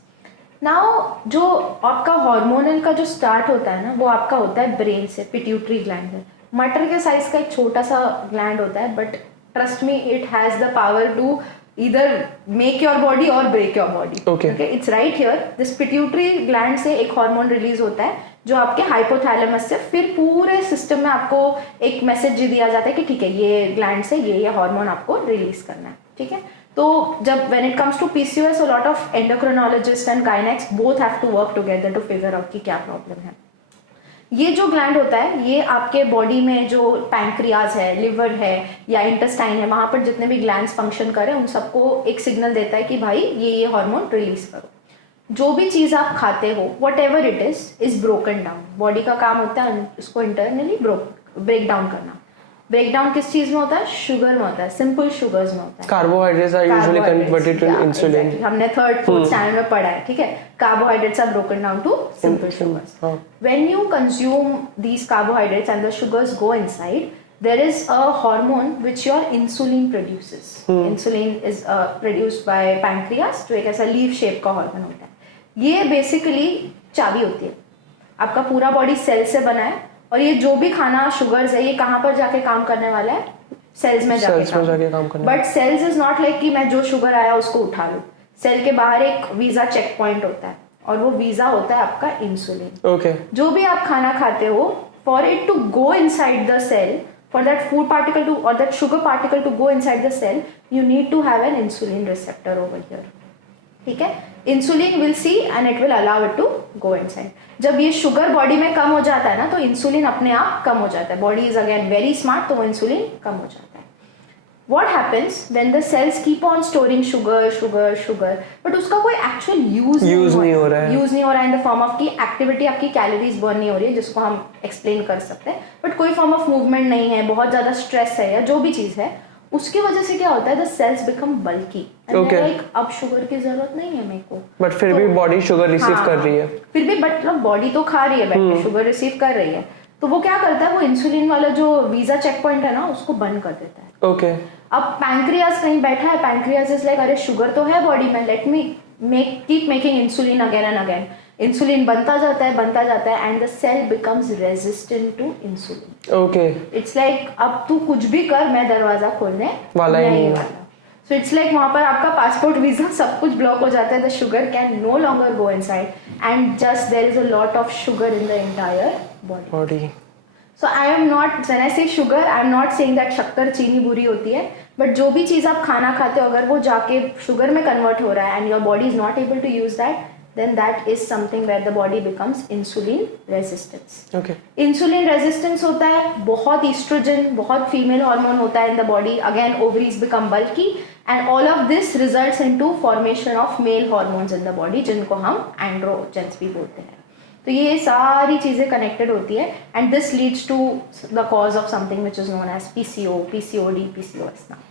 Now जो आपका hormonal का जो स्टार्ट होता है ना, वो आपका होता है ब्रेन से, पिट्यूटरी ग्लैंड है, मटर के साइज का एक छोटा सा ग्लैंड होता है, but trust me it has the power to either make your body or break your body. Okay. Okay, it's right here. This pituitary gland से एक हार्मोन रिलीज होता है जो आपके हाइपोथैलेमस से फिर पूरे सिस्टम में आपको एक मैसेज दिया जाता है कि ठीक है, ये ग्लैंड से ये हार्मोन आपको रिलीज करना है। ठीक है, तो जब when it comes to PCOS, a lot of endocrinologists and gynecologists both have to work together to figure out कि क्या प्रॉब्लम है। ये जो ग्लैंड होता है, ये आपके बॉडी में जो पैंक्रियाज है, लिवर है या इंटेस्टाइन है, वहां पर जितने भी ग्लैंड्स फंक्शन करें उन सबको एक सिग्नल देता है कि भाई ये हार्मोन रिलीज करो। जो भी चीज आप खाते हो, what ever it is broken down. Body का काम होता है उसको इंटरनली ब्रेक डाउन करना। ब्रेक डाउन किस चीज में होता है? शुगर में होता है, सिंपल शुगर्स में होता है। Carbohydrates are usually converted to insulin. हमने 3rd 4th स्टैंडर्ड में पढ़ा है। ठीक है, carbohydrates are broken down to simple sugars. When you consume these carbohydrates and the sugars go inside, there is a hormone which your insulin produces. Insulin is produced by pancreas, जो एक ऐसा leaf shape का hormone होता है। ये basically चाबी होती है। आपका पूरा बॉडी सेल से बना है और ये जो भी खाना शुगर्स है, ये कहाँ पर जाके काम करने वाला है? सेल्स में जाके काम करने। But sales is not like कि मैं जो शुगर आया उसको उठा लूँ। सेल के बाहर एक वीजा चेक पॉइंट होता है और वो वीजा होता है आपका इंसुलिन। ओके, जो भी आप खाना खाते हो, for it to go inside the cell, for that food particle to or that sugar particle to go inside the cell, you need to have an insulin receptor over here. ठीक है, insulin will see and it will allow it to go inside. जब ये sugar body में कम हो जाता है ना, तो इंसुलिन अपने आप कम हो जाता है। Body is again very smart, तो वो इंसुलिन कम हो जाता है। What happens when the cells keep on storing sugar, but उसका कोई actual यूज नहीं हो रहा है। यूज नहीं हो रहा है इन द फॉर्म ऑफ की एक्टिविटी, आपकी कैलोरीज बर्न नहीं हो रही है, जिसको हम एक्सप्लेन कर सकते हैं, बट कोई फॉर्म ऑफ मूवमेंट नहीं है, बहुत ज्यादा स्ट्रेस है या जो भी चीज है, उसकी वजह से क्या होता है, the sales become bulky Okay. Like अब शुगर की जरूरत नहीं है मेरे को, बट फिर भी बॉडी शुगर रिसीव कर रही है। फिर भी मतलब बॉडी तो खा रही है बैठ के, शुगर रिसीव कर रही है, तो वो क्या करता है, वो इंसुलिन वाला जो वीजा चेक पॉइंट है ना उसको बंद कर देता है। ओके। अब पैंक्रियास कहीं बैठा है, पैंक्रियास इज लाइक अरे शुगर तो है बॉडी में, let me keep making insulin again and again. Insulin बनता जाता है and the cell becomes resistant to insulin. Okay. It's like अब तू कुछ भी कर, मैं दरवाजा खोलने वाला ही नहीं वाला। सो इट्स लाइक वहां पर आपका पासपोर्ट वीजा सब कुछ ब्लॉक हो जाता है, the sugar can no longer go inside and just there is a lot of sugar in the entire body. So I am not, when I say sugar I am not saying that शक्कर चीनी बुरी होती है, but जो भी चीज़ आप खाना खाते हो अगर वो जाके शुगर में कन्वर्ट हो रहा है and your body is not able to use that, then that is something where the body becomes insulin resistance. Okay. Insulin resistance होता है, बहुत estrogen, बहुत female hormone होता है in the body, again ovaries become bulky and all of this results into formation of male hormones in the body जिनको हम androgens भी बोलते हैं। तो ये सारी चीज़ें कनेक्टेड होती है and this leads to the cause of something which is known as PCO, PCOD, PCOS now.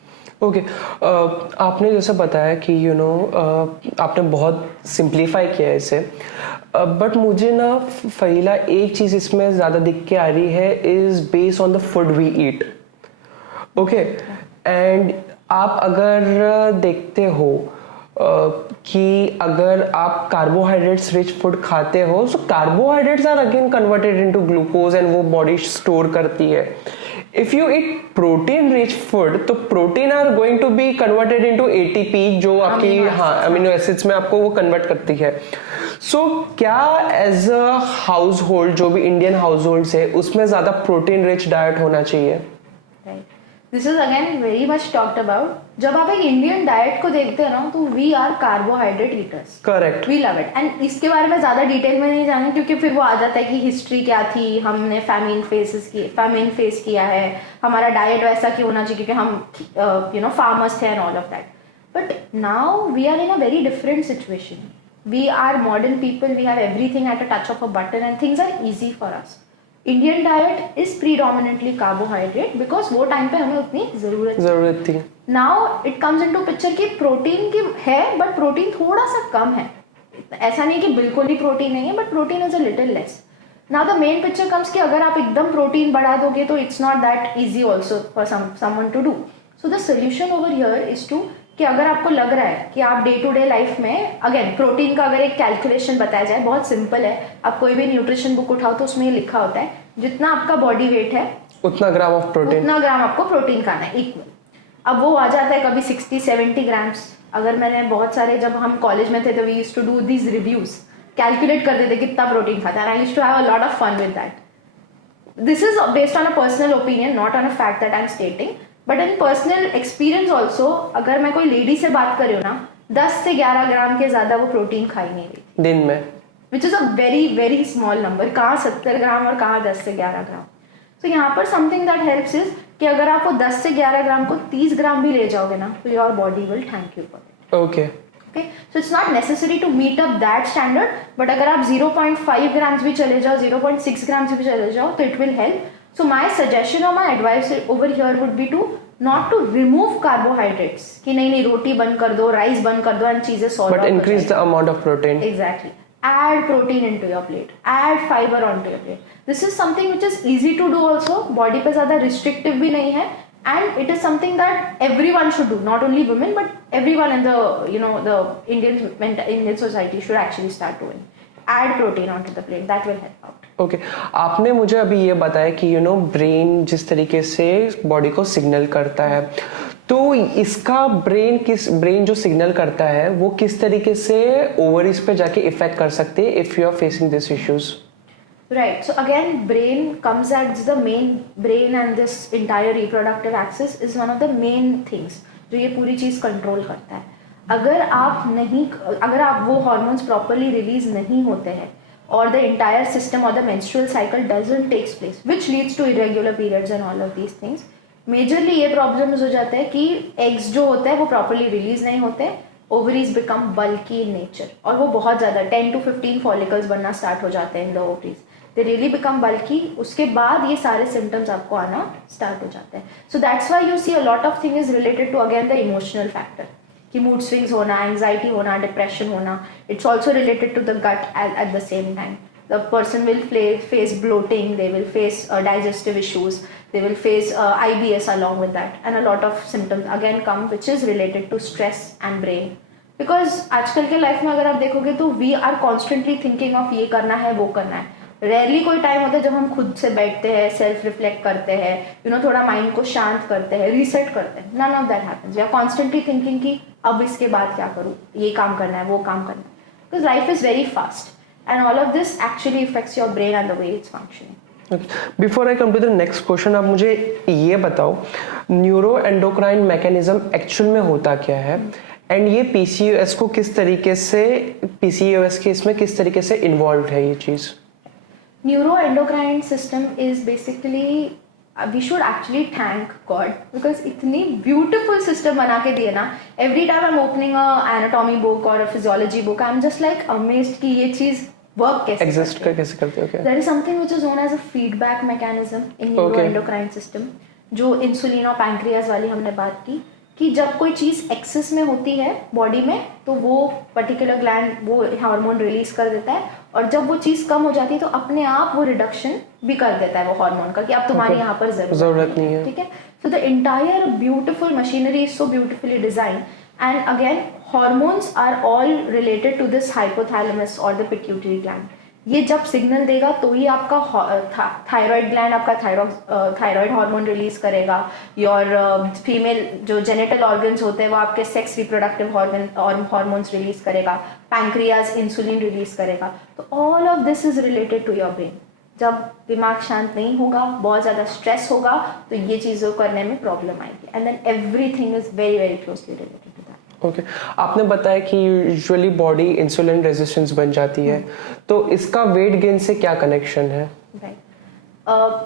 Okay आपने जैसे बताया कि आपने बहुत सिंप्लीफाई किया है इसे, बट मुझे ना फहीला एक चीज़ इसमें ज़्यादा दिख के आ रही है is based on the food we eat. Okay, and आप अगर देखते हो कि अगर आप कार्बोहाइड्रेट्स रिच फूड खाते हो, so carbohydrates are again converted into glucose and वो बॉडी स्टोर करती है। If you eat protein rich food तो protein are going to be converted into ATP जो आपकी अमीनो एसिड्स में आपको वो कन्वर्ट करती है। सो क्या एज अ हाउस होल्ड, जो भी इंडियन हाउस होल्ड्स है उसमें ज्यादा प्रोटीन रिच डाइट होना चाहिए? This is again very much talked about. जब आप एक इंडियन डाइट को देखते हैं ना तो we are carbohydrate eaters, correct, we love it. And इसके बारे में ज्यादा डिटेल में नहीं जाने क्योंकि फिर वो आ जाता है कि हिस्ट्री क्या थी, हमने फैमिन फेस किया है, हमारा डाइट वैसा क्यों होना चाहिए क्योंकि हम फार्मर्स थे and all of that. But now we are in a very different situation, we are modern people, we have everything at a touch of a button and things are easy for us. Indian diet is predominately carbohydrate because वो time पे हमें उतनी जरूरत थी। Now it comes into picture कि protein की है but protein थोड़ा सा कम है, ऐसा नहीं कि बिल्कुल ही प्रोटीन नहीं है but protein is a little less. Now the main picture comes कि अगर आप एकदम प्रोटीन बढ़ा दोगे तो it's not that easy also for someone to do. So the solution over here is to कि अगर आपको लग रहा है कि आप डे टू डे लाइफ में, अगेन प्रोटीन का अगर एक कैलकुलेशन बताया जाए बहुत सिंपल है, आप कोई भी न्यूट्रिशन बुक उठाओ तो उसमें ये लिखा होता है जितना आपका बॉडी वेट है उतना ग्राम ऑफ प्रोटीन, उतना ग्राम आपको प्रोटीन खाना है इक्वल। अब वो आ जाता है कभी 60-70 ग्राम्स। अगर मैंने बहुत सारे, जब हम कॉलेज में थे तो we used to do these reviews, calculate करते थे कितना प्रोटीन खाता है, I used to have a lot of fun with that. This is based on a personal opinion, not on a fact that I am stating, but in personal experience also. अगर मैं कोई lady से बात कर रही हूँ ना, 10 से 11 ग्राम के ज्यादा वो प्रोटीन खा ही नहीं रही दिन में, विच is a very very small number. कहाँ 70 ग्राम और कहाँ 10 से 11 ग्राम। तो यहाँ पर समथिंग दैट हेल्प्स इज कि अगर आप वो 10 से 11 ग्राम को 30 ग्राम भी ले जाओगे ना तो your body will thank you for it. Okay, so it's not necessary to meet up that standard, but अगर आप 0.5 ग्राम्स भी चले जाओ, 0.6 ग्राम्स भी चले जाओ तो it will help. So my suggestion और my advice over here would be to not to remove carbohydrates, कि नहीं रोटी बंद कर दो, राइस बंद कर दो एंड चीजें solve, but increase the amount of protein. Exactly, add protein into your plate, add fiber onto your plate. This is something which is easy to do also, body पे ज़्यादा restrictive भी नहीं है, and it is something that everyone should do, not only women but everyone in the the Indian society should actually start doing. Add protein onto the plate, that will help out. Okay, आपने मुझे अभी ये बताया कि brain जिस तरीके से body को सिग्नल करता है, तो इसका ब्रेन जो सिग्नल करता है वो किस तरीके से ओवरीज पे जाके इफेक्ट कर सकते हैं if you are facing this issues? Right, so again brain comes as the main, brain and this entire reproductive axis is one of the main things जो ये पूरी चीज़ कंट्रोल करता है। अगर आप वो हॉर्मोन्स प्रॉपरली रिलीज नहीं होते हैं और द इंटायर सिस्टम और the menstrual cycle doesn't takes place which leads to irregular periods and all of these things, majorly ये प्रॉब्लम्स हो जाते हैं कि एग्स जो होते हैं वो प्रॉपरली रिलीज नहीं होते, ovaries become bulky in nature और वो बहुत ज़्यादा 10 to 15 फॉलिकल्स बनना स्टार्ट हो जाते हैं इन the ovaries, they really become बल्कि, उसके बाद ये सारे सिम्टम्स आपको आना स्टार्ट हो जाते हैं. So that's why you see a lot of thing is related to again the emotional factor, कि मूड स्विंग्स होना, एंग्जाइटी होना, डिप्रेशन होना. It's also related to the gut at the same time. The person will face bloating, they will face digestive issues, they will face IBS along with that, and a lot of symptoms again come which is related to stress and brain. Because आजकल के life में अगर आप देखोगे तो we are constantly thinking of ये करना है वो करना है. रेयरली कोई टाइम होता है जब हम खुद से बैठते हैं, सेल्फ रिफ्लेक्ट करते हैं, थोड़ा माइंड को शांत करते हैं, रीसेट करते हैं. None of that happens. We are constantly thinking कि अब इसके बाद क्या करूँ, ये काम करना है वो काम करना है. Because life is very fast. And all of this actually affects your brain and the way it's functioning. Before I come to the next question, आप मुझे ये बताओ न्यूरो एंडोक्राइन मैकेनिज्म एक्चुअल में होता क्या है, एंड ये PCOS को किस तरीके से, PCOS के इसमें किस तरीके से इन्वॉल्व है ये चीज़? Neuro endocrine system is basically, we should actually thank God because इतनी beautiful system बना के दिए ना. Every time I'm opening a anatomy book or a physiology book, I'm just like amazed कि ये चीज़ work कैसे करते हो. There is something which is known as a feedback mechanism in neuroendocrine system, जो इंसुलिन और पैंक्रियाज वाली हमने बात की, कि जब कोई चीज़ एक्सेस में होती है बॉडी में तो वो पर्टिकुलर ग्लैंड वो हार्मोन रिलीज कर देता है, और जब वो चीज़ कम हो जाती है तो अपने आप वो रिडक्शन भी कर देता है वो हार्मोन का, कि अब तुम्हारी यहाँ पर जरूरत नहीं है. ठीक है. So the entire beautiful machinery is so beautifully design. And again hormones are all related to this hypothalamus और द पिट्यूटरी ग्लैंड. ये जब सिग्नल देगा तो ही आपका थायराइड ग्लैंड आपका थायराइड हार्मोन रिलीज करेगा. योर फीमेल जो जेनिटल ऑर्गन्स होते हैं वो आपके सेक्स रिप्रोडक्टिव हार्मोन्स रिलीज करेगा. पैंक्रियाज इंसुलिन रिलीज करेगा. तो all of this is related to your brain. जब दिमाग शांत नहीं होगा, बहुत ज़्यादा स्ट्रेस होगा, तो ये चीज़ों करने में प्रॉब्लम आएगी. And then everything is very very closely related to that. Okay आपने बताया कि यूजुअली बॉडी इंसुलिन रेजिस्टेंस बन जाती है, तो इसका वेट गेन से क्या कनेक्शन है?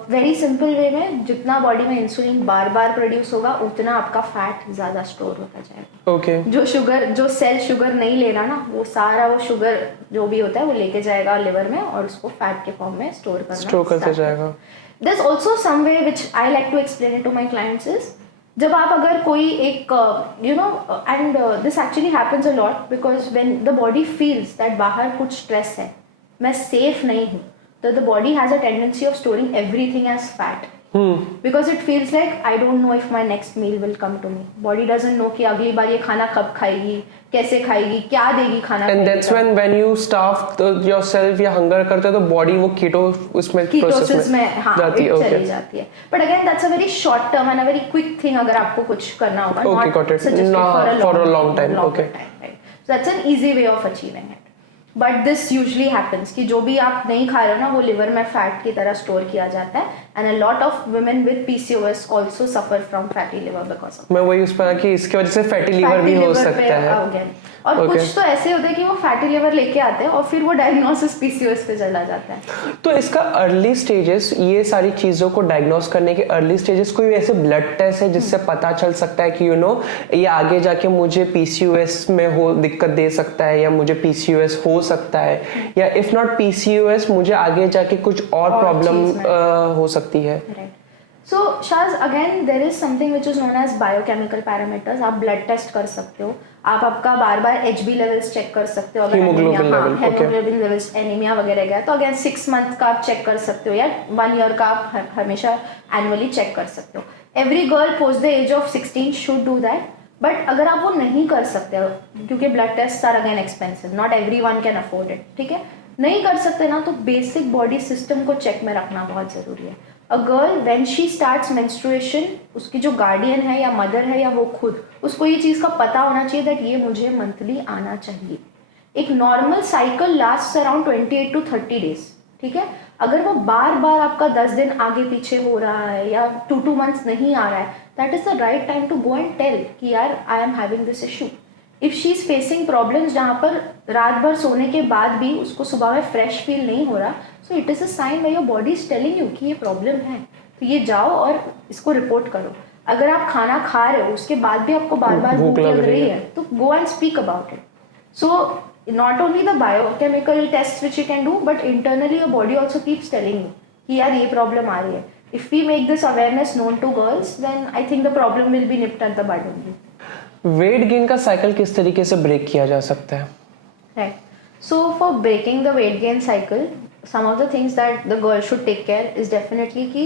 वेरी सिंपल वे में, जितना बॉडी में इंसुलिन बार बार प्रोड्यूस होगा उतना आपका फैट ज़्यादा स्टोर होता जाएगा. ओके जो सेल शुगर नहीं ले रहा ना, वो सारा वो शुगर जो भी होता है वो लेके जाएगा लिवर में और उसको फैट के फॉर्म में स्टोर करते जाएगा. There's also some way which I like to explain it to my clients is, जब आप अगर कोई एक and this actually happens a lot because when the body feels that बाहर कुछ स्ट्रेस है, मैं सेफ नहीं हूँ, तो the body has a tendency of storing everything as fat. Because it feels like I don't know if my next meal will come to me. Body doesn't know कि अगली बार ये खाना कब खाएगी, कैसे खाएगी, क्या देगी खाना. And that's when you starve yourself या hunger करते हो तो body वो ketosis में जाती है. चली जाती है. But again that's a very short term and a very quick thing अगर आपको कुछ करना होगा. Okay, got it. For a long time. Okay. Right. So that's an easy way of achieving it. But this usually happens कि जो भी आप नहीं खा रहे हो ना वो लिवर में फैट की तरह स्टोर किया जाता है. And a lot of women with PCOS also suffer from fatty liver because of. मैं वही उस पर कि इसकी वजह से फैटी लिवर भी हो सकता है. और कुछ तो ऐसे होते हैं कि वो फैटी लिवर लेके आते हैं और फिर वो डायग्नोसिस PCOS पे चला जाता है. तो इसका अर्ली स्टेजेस, ये सारी चीजों को डायग्नोस करने के अर्ली स्टेजेस, कोई ऐसे ब्लड टेस्ट है जिससे पता चल सकता है कि ये आगे जाके मुझे PCOS में हो दिक्कत दे सकता है या मुझे PCOS हो सकता है, या इफ नॉट PCOS मुझे आगे जाके कुछ और प्रॉब्लम हो सकती है? So Shaz, again there is something which is known as biochemical parameters. आप ब्लड टेस्ट कर सकते हो, आप आपका बार बार HB लेवल्स चेक कर सकते हो. अगर हेमोग्लोबिन लेवल्स एनीमिया वगैरह गया तो अगेन 6 मंथ का आप चेक कर सकते हो, या 1 ईयर का आप हमेशा एनुअली चेक कर सकते हो. Every girl post the age of 16 should do that. But अगर आप वो नहीं कर सकते हो क्योंकि blood test are again expensive, not everyone can afford it. ठीक है, नहीं कर सकते ना, तो बेसिक बॉडी सिस्टम को चेक में रखना बहुत ज़रूरी है. A girl when she starts menstruation, उसकी जो गार्डियन है या मदर है या वो खुद, उसको ये चीज़ का पता होना चाहिए दैट ये मुझे मंथली आना चाहिए. एक normal cycle last around 28 to 30 days. ठीक है, अगर वो बार बार आपका 10 दिन आगे पीछे हो रहा है या 2 months नहीं आ रहा है, that is the right time to go and tell कि यार I am having this issue. If she is facing problems जहाँ पर रात भर सोने के बाद भी उसको सुबह में फ्रेश फील नहीं हो रहा, so it is a sign way your body is telling you कि ये प्रॉब्लम है, तो ये जाओ और इसको रिपोर्ट करो. अगर आप खाना खा रहे हो उसके बाद भी आपको बार बार भूख लग रही है तो go and speak about it. So not only the biochemical tests which you can do, but internally your body also keeps telling you कि यार ये problem आ रही है. If we make this awareness known to girls, then I think the problem will be nipped at the bud only. Weight gain का cycle किस तरीके से break किया जा सकता है? Right. So for breaking the weight gain cycle, some of the things that the girl should take care is definitely कि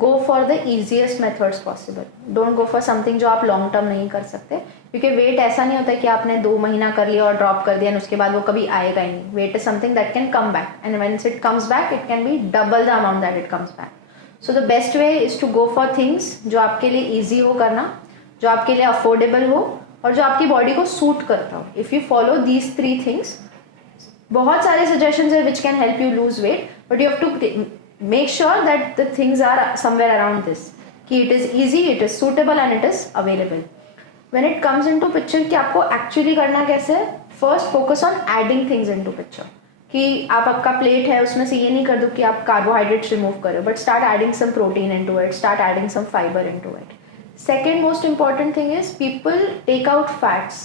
go for the easiest methods possible. Don't go for something जो आप long term नहीं कर सकते, क्योंकि weight ऐसा नहीं होता कि आपने 2 महीना कर लिया और drop कर दिया और उसके बाद वो कभी आएगा ही नहीं. Weight is something that can come back, and when it comes back, it can be double the amount that it comes back. So the best way is to go for things जो आपके लिए easy हो करना, जो आपके लिए affordable हो और जो आपकी बॉडी को सूट करता हो. If you follow these 3 things, बहुत सारे सजेशंस है which can help you lose weight, but you have to make sure that the things are somewhere around this, कि it is easy, it is suitable and it is available. When it comes into picture कि आपको actually करना कैसे है, first focus on adding things into picture. कि आप आपका plate है उसमें से ये नहीं कर दो कि आप कार्बोहाइड्रेट्स रिमूव करो, but start adding some protein into it, start adding some fibre into it. Second most important thing is people take out fats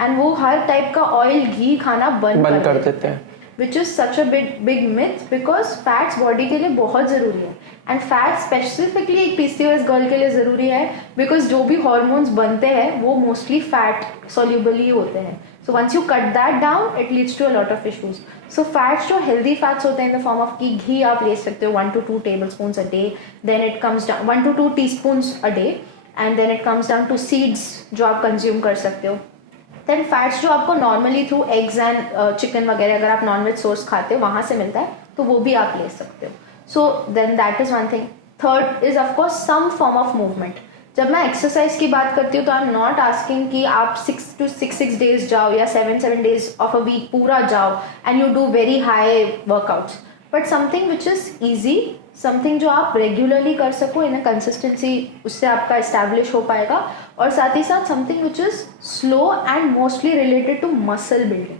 and वो हर टाइप का ऑयल घी खाना बंद कर देते हैं, which is such a big myth, because fats body के लिए बहुत ज़रूरी है. एंड फैट स्पेसिफिकली एक पीसीओएस गर्ल के लिए ज़रूरी है, बिकॉज जो भी हॉर्मोन्स बनते हैं वो मोस्टली फैट सोल्यूबल ही होते हैं. So once you cut that down it leads to a lot of issues. So fats जो हेल्दी फैट्स होते हैं इन द फॉर्म ऑफ की घी आप ले सकते हो 1 to 2 tablespoons a day, then it comes down 1 to 2 teaspoons a day, and then it comes down to seeds जो आप कंज्यूम कर सकते हो. देन फैट्स जो आपको normally through eggs and chicken वगैरह अगर आप नॉनवेज सोर्स खाते हो वहाँ से मिलता है तो वो भी आप ले सकते हो. So then that is one thing. Third is of course some form of movement. जब मैं एक्सरसाइज की बात करती हूँ तो आई एम नॉट आस्किंग कि आप 6 to 6 days जाओ या 7 days ऑफ अ वीक पूरा जाओ and you do very high workouts, but something which is easy, something जो आप रेगुलरली कर सको इन अ कंसिस्टेंसी, उससे आपका इस्टेब्लिश हो पाएगा. और साथ ही साथ something which is slow and mostly related to muscle building.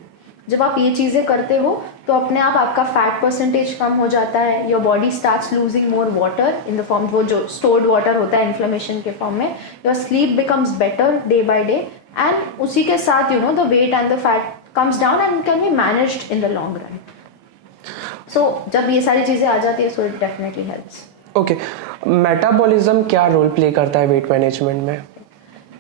जब आप ये चीज़ें करते हो तो अपने आप आपका फैट परसेंटेज कम हो जाता है, your body starts losing more water in the form, वो जो स्टोर्ड वाटर होता है इन्फ्लेमेशन के फॉर्म में, your sleep becomes better day by day, and उसी के साथ the weight and the fat comes down and can be managed in the long run. So जब ये सारी चीज़ें आ जाती है so it definitely helps. Okay, metabolism क्या रोल प्ले करता है वेट मैनेजमेंट में?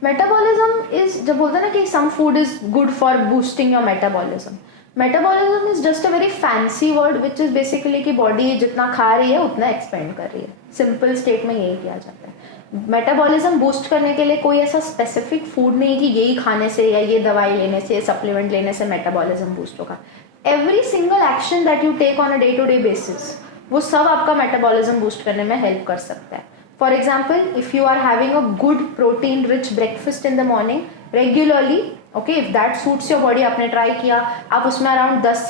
मेटाबॉलिज्म इज, जब बोलते हैं ना कि some food is good for boosting your metabolism, metabolism is just a very fancy word which is basically कि बॉडी जितना खा रही है उतना एक्सपेंड कर रही है. सिंपल स्टेट में यही किया जाता है. मेटाबॉलिज्म बूस्ट करने के लिए कोई ऐसा स्पेसिफिक फूड नहीं कि यही खाने से या ये दवाई लेने से, सप्लीमेंट लेने से मेटाबॉलिज्म बूस्ट होगा. Every single action that you take on a day to day basis, वो सब आपका मेटाबॉलिज्म बूस्ट करने में हेल्प कर सकता है. For example, if you are having a good protein rich breakfast in the morning regularly, okay, if that suits your body, आपने try किया, आप उसमें अराउंड 10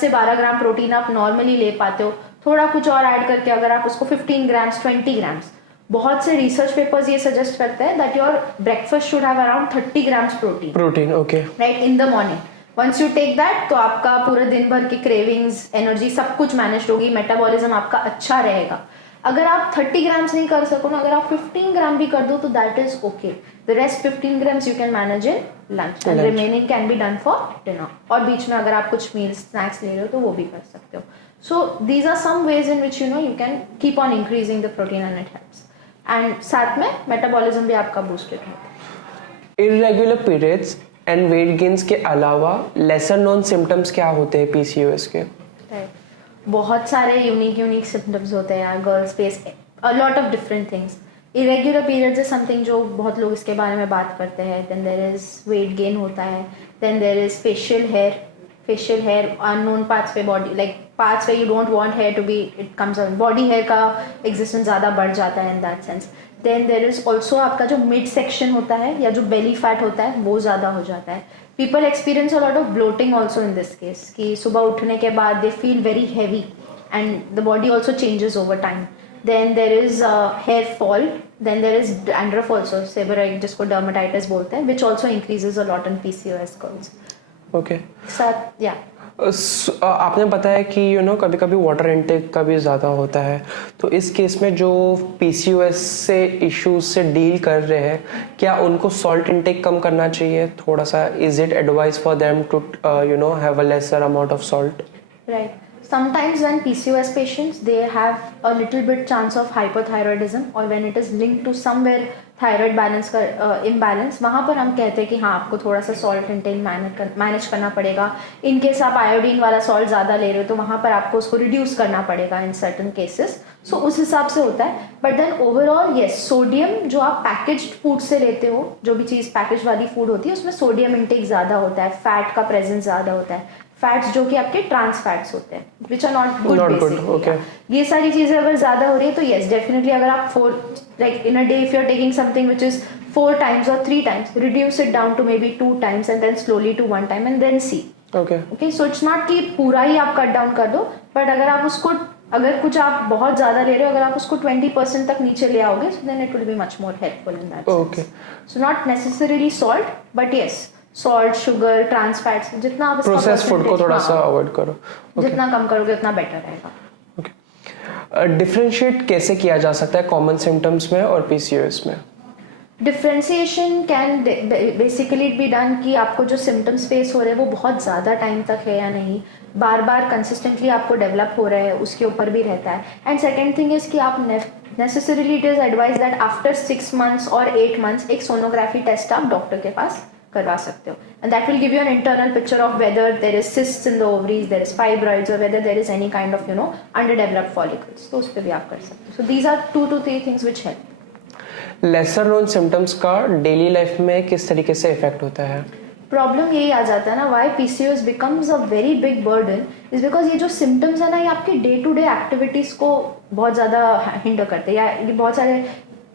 से 12 ग्राम प्रोटीन आप नॉर्मली ले पाते हो, थोड़ा कुछ और ऐड करके अगर आप उसको 15 grams 20 grams, बहुत से रिसर्च पेपर्स ये सजेस्ट करते हैं that your breakfast should have around 30 grams protein, okay, right, in the morning. Once you take that तो आपका पूरे दिन भर की क्रेविंग्स, एनर्जी सब कुछ मैनेज होगी, मेटाबॉलिज्म आपका अच्छा रहेगा. अगर आप 30 grams नहीं कर सको ना, अगर आप 15 gram भी कर दो तो that is okay. The rest 15 grams you can manage in lunch and remaining can be done for dinner. और बीच में अगर आप कुछ मील्स स्नैक्स ले रहे हो तो वो भी कर सकते हो. So these are some ways in which you can keep on increasing the protein and it helps. And साथ में मेटाबॉलिज्म भी आपका बूस्टेड है. Irregular periods and weight gains के अलावा लेसर नोन सिम्टम्स क्या होते हैं पीसीओएस के? बहुत सारे यूनिक सिम्टम्स होते हैं यार. Girls face a lot of different things. Irregular periods is something जो बहुत लोग इसके बारे में बात करते हैं. Then there is weight gain होता है. Then there is facial hair unknown parts पे बॉडी, लाइक पार्ट्स पे you don't want hair to be, it comes on body hair का एग्जिस्टेंस ज़्यादा बढ़ जाता है in that sense. Then there is also आपका जो मिड सेक्शन होता है या जो बेली फैट होता है वो ज़्यादा हो जाता है. People experience a lot of bloating also in this case, कि सुबह उठने के बाद they feel very heavy and the body also changes over time. Then there is hair fall. Then there is dandruff also, seborrheic जिसको dermatitis बोलते हैं, which also increases a lot in PCOS girls. Okay. साथ या आपने बताया कि कभी कभी वाटर इनटेक का भी ज़्यादा होता है, तो इस केस में जो पीसीओएस से इश्यूज से डील कर रहे हैं, क्या उनको सॉल्ट इनटेक कम करना चाहिए थोड़ा सा? Is it advice for them to have a lesser amount of salt? right. Sometimes when PCOS patients, they have a little bit chance of hypothyroidism, or when it is linked to somewhere thyroid balance का imbalance, वहाँ पर हम कहते हैं कि हाँ आपको थोड़ा सा सॉल्ट इंटेक मैनेज करना पड़ेगा. इन केस आप आयोडीन वाला सॉल्ट ज़्यादा ले रहे हो तो वहाँ पर आपको उसको रिड्यूस करना पड़ेगा इन सर्टन केसेस. सो उस हिसाब से होता है. But then overall yes, sodium जो आप पैकेज्ड फूड से लेते हो, जो भी चीज़ पैकेज वाली फूड होती है उसमें सोडियम इंटेक ज़्यादा होता है, फैट का प्रेजेंस ज़्यादा होता है. फैट्स जो कि आपके ट्रांस फैट्स होते हैं which are not good basically. ये सारी चीज़ें अगर ज़्यादा हो रही है तो येस डेफिनेटली अगर आप 4 like in a day if you're taking something which is 4 times or 3 times, reduce it down to maybe 2 times and then slowly to 1 time and then see. Okay, so it's not कि पूरा ही आप cut down कर दो, but अगर आप उसको, अगर कुछ आप बहुत ज़्यादा ले रहे हो, अगर आप उसको 20% तक नीचे ले आओगे, so then it will be much more helpful in that sense. So not necessarily salt, but yes, salt, sugar, trans fats, जितना आप प्रोसेस फूड को थोड़ा सा अवॉइड करो. जितना कम करोगे उतना बेटर रहेगा. डिफरेंशिएट कैसे किया जा सकता है कॉमन सिम्टम्स में और पीसीओएस में? Differentiation can basically be done कि आपको जो सिम्टम्स फेस हो रहे हैं वो बहुत ज़्यादा टाइम तक है या नहीं, बार बार कंसिस्टेंटली आपको डेवलप हो रहा है, उसके ऊपर भी रहता है. एंड सेकेंड थिंग इज़ कि आप necessarily it is advise that after 6 months और 8 months एक सोनोग्राफी टेस्ट आप डॉक्टर के पास करवा सकते हो. And that will give you an internal picture of whether there is cysts in the ovaries, there is fibroids, और whether there is any kind of underdeveloped follicles. तो उस पर भी आप कर सकते हो. So these are 2 to 3 things which help. Lesser known symptoms का डेली लाइफ में किस तरीके से इफेक्ट होता है? प्रॉब्लम यही आ जाता है ना, why PCOS becomes a very big burden is because ये जो सिम्टम्स है ना, ये आपकी डे टू डे एक्टिविटीज को बहुत ज़्यादा हिंडर करते हैं या ये बहुत सारे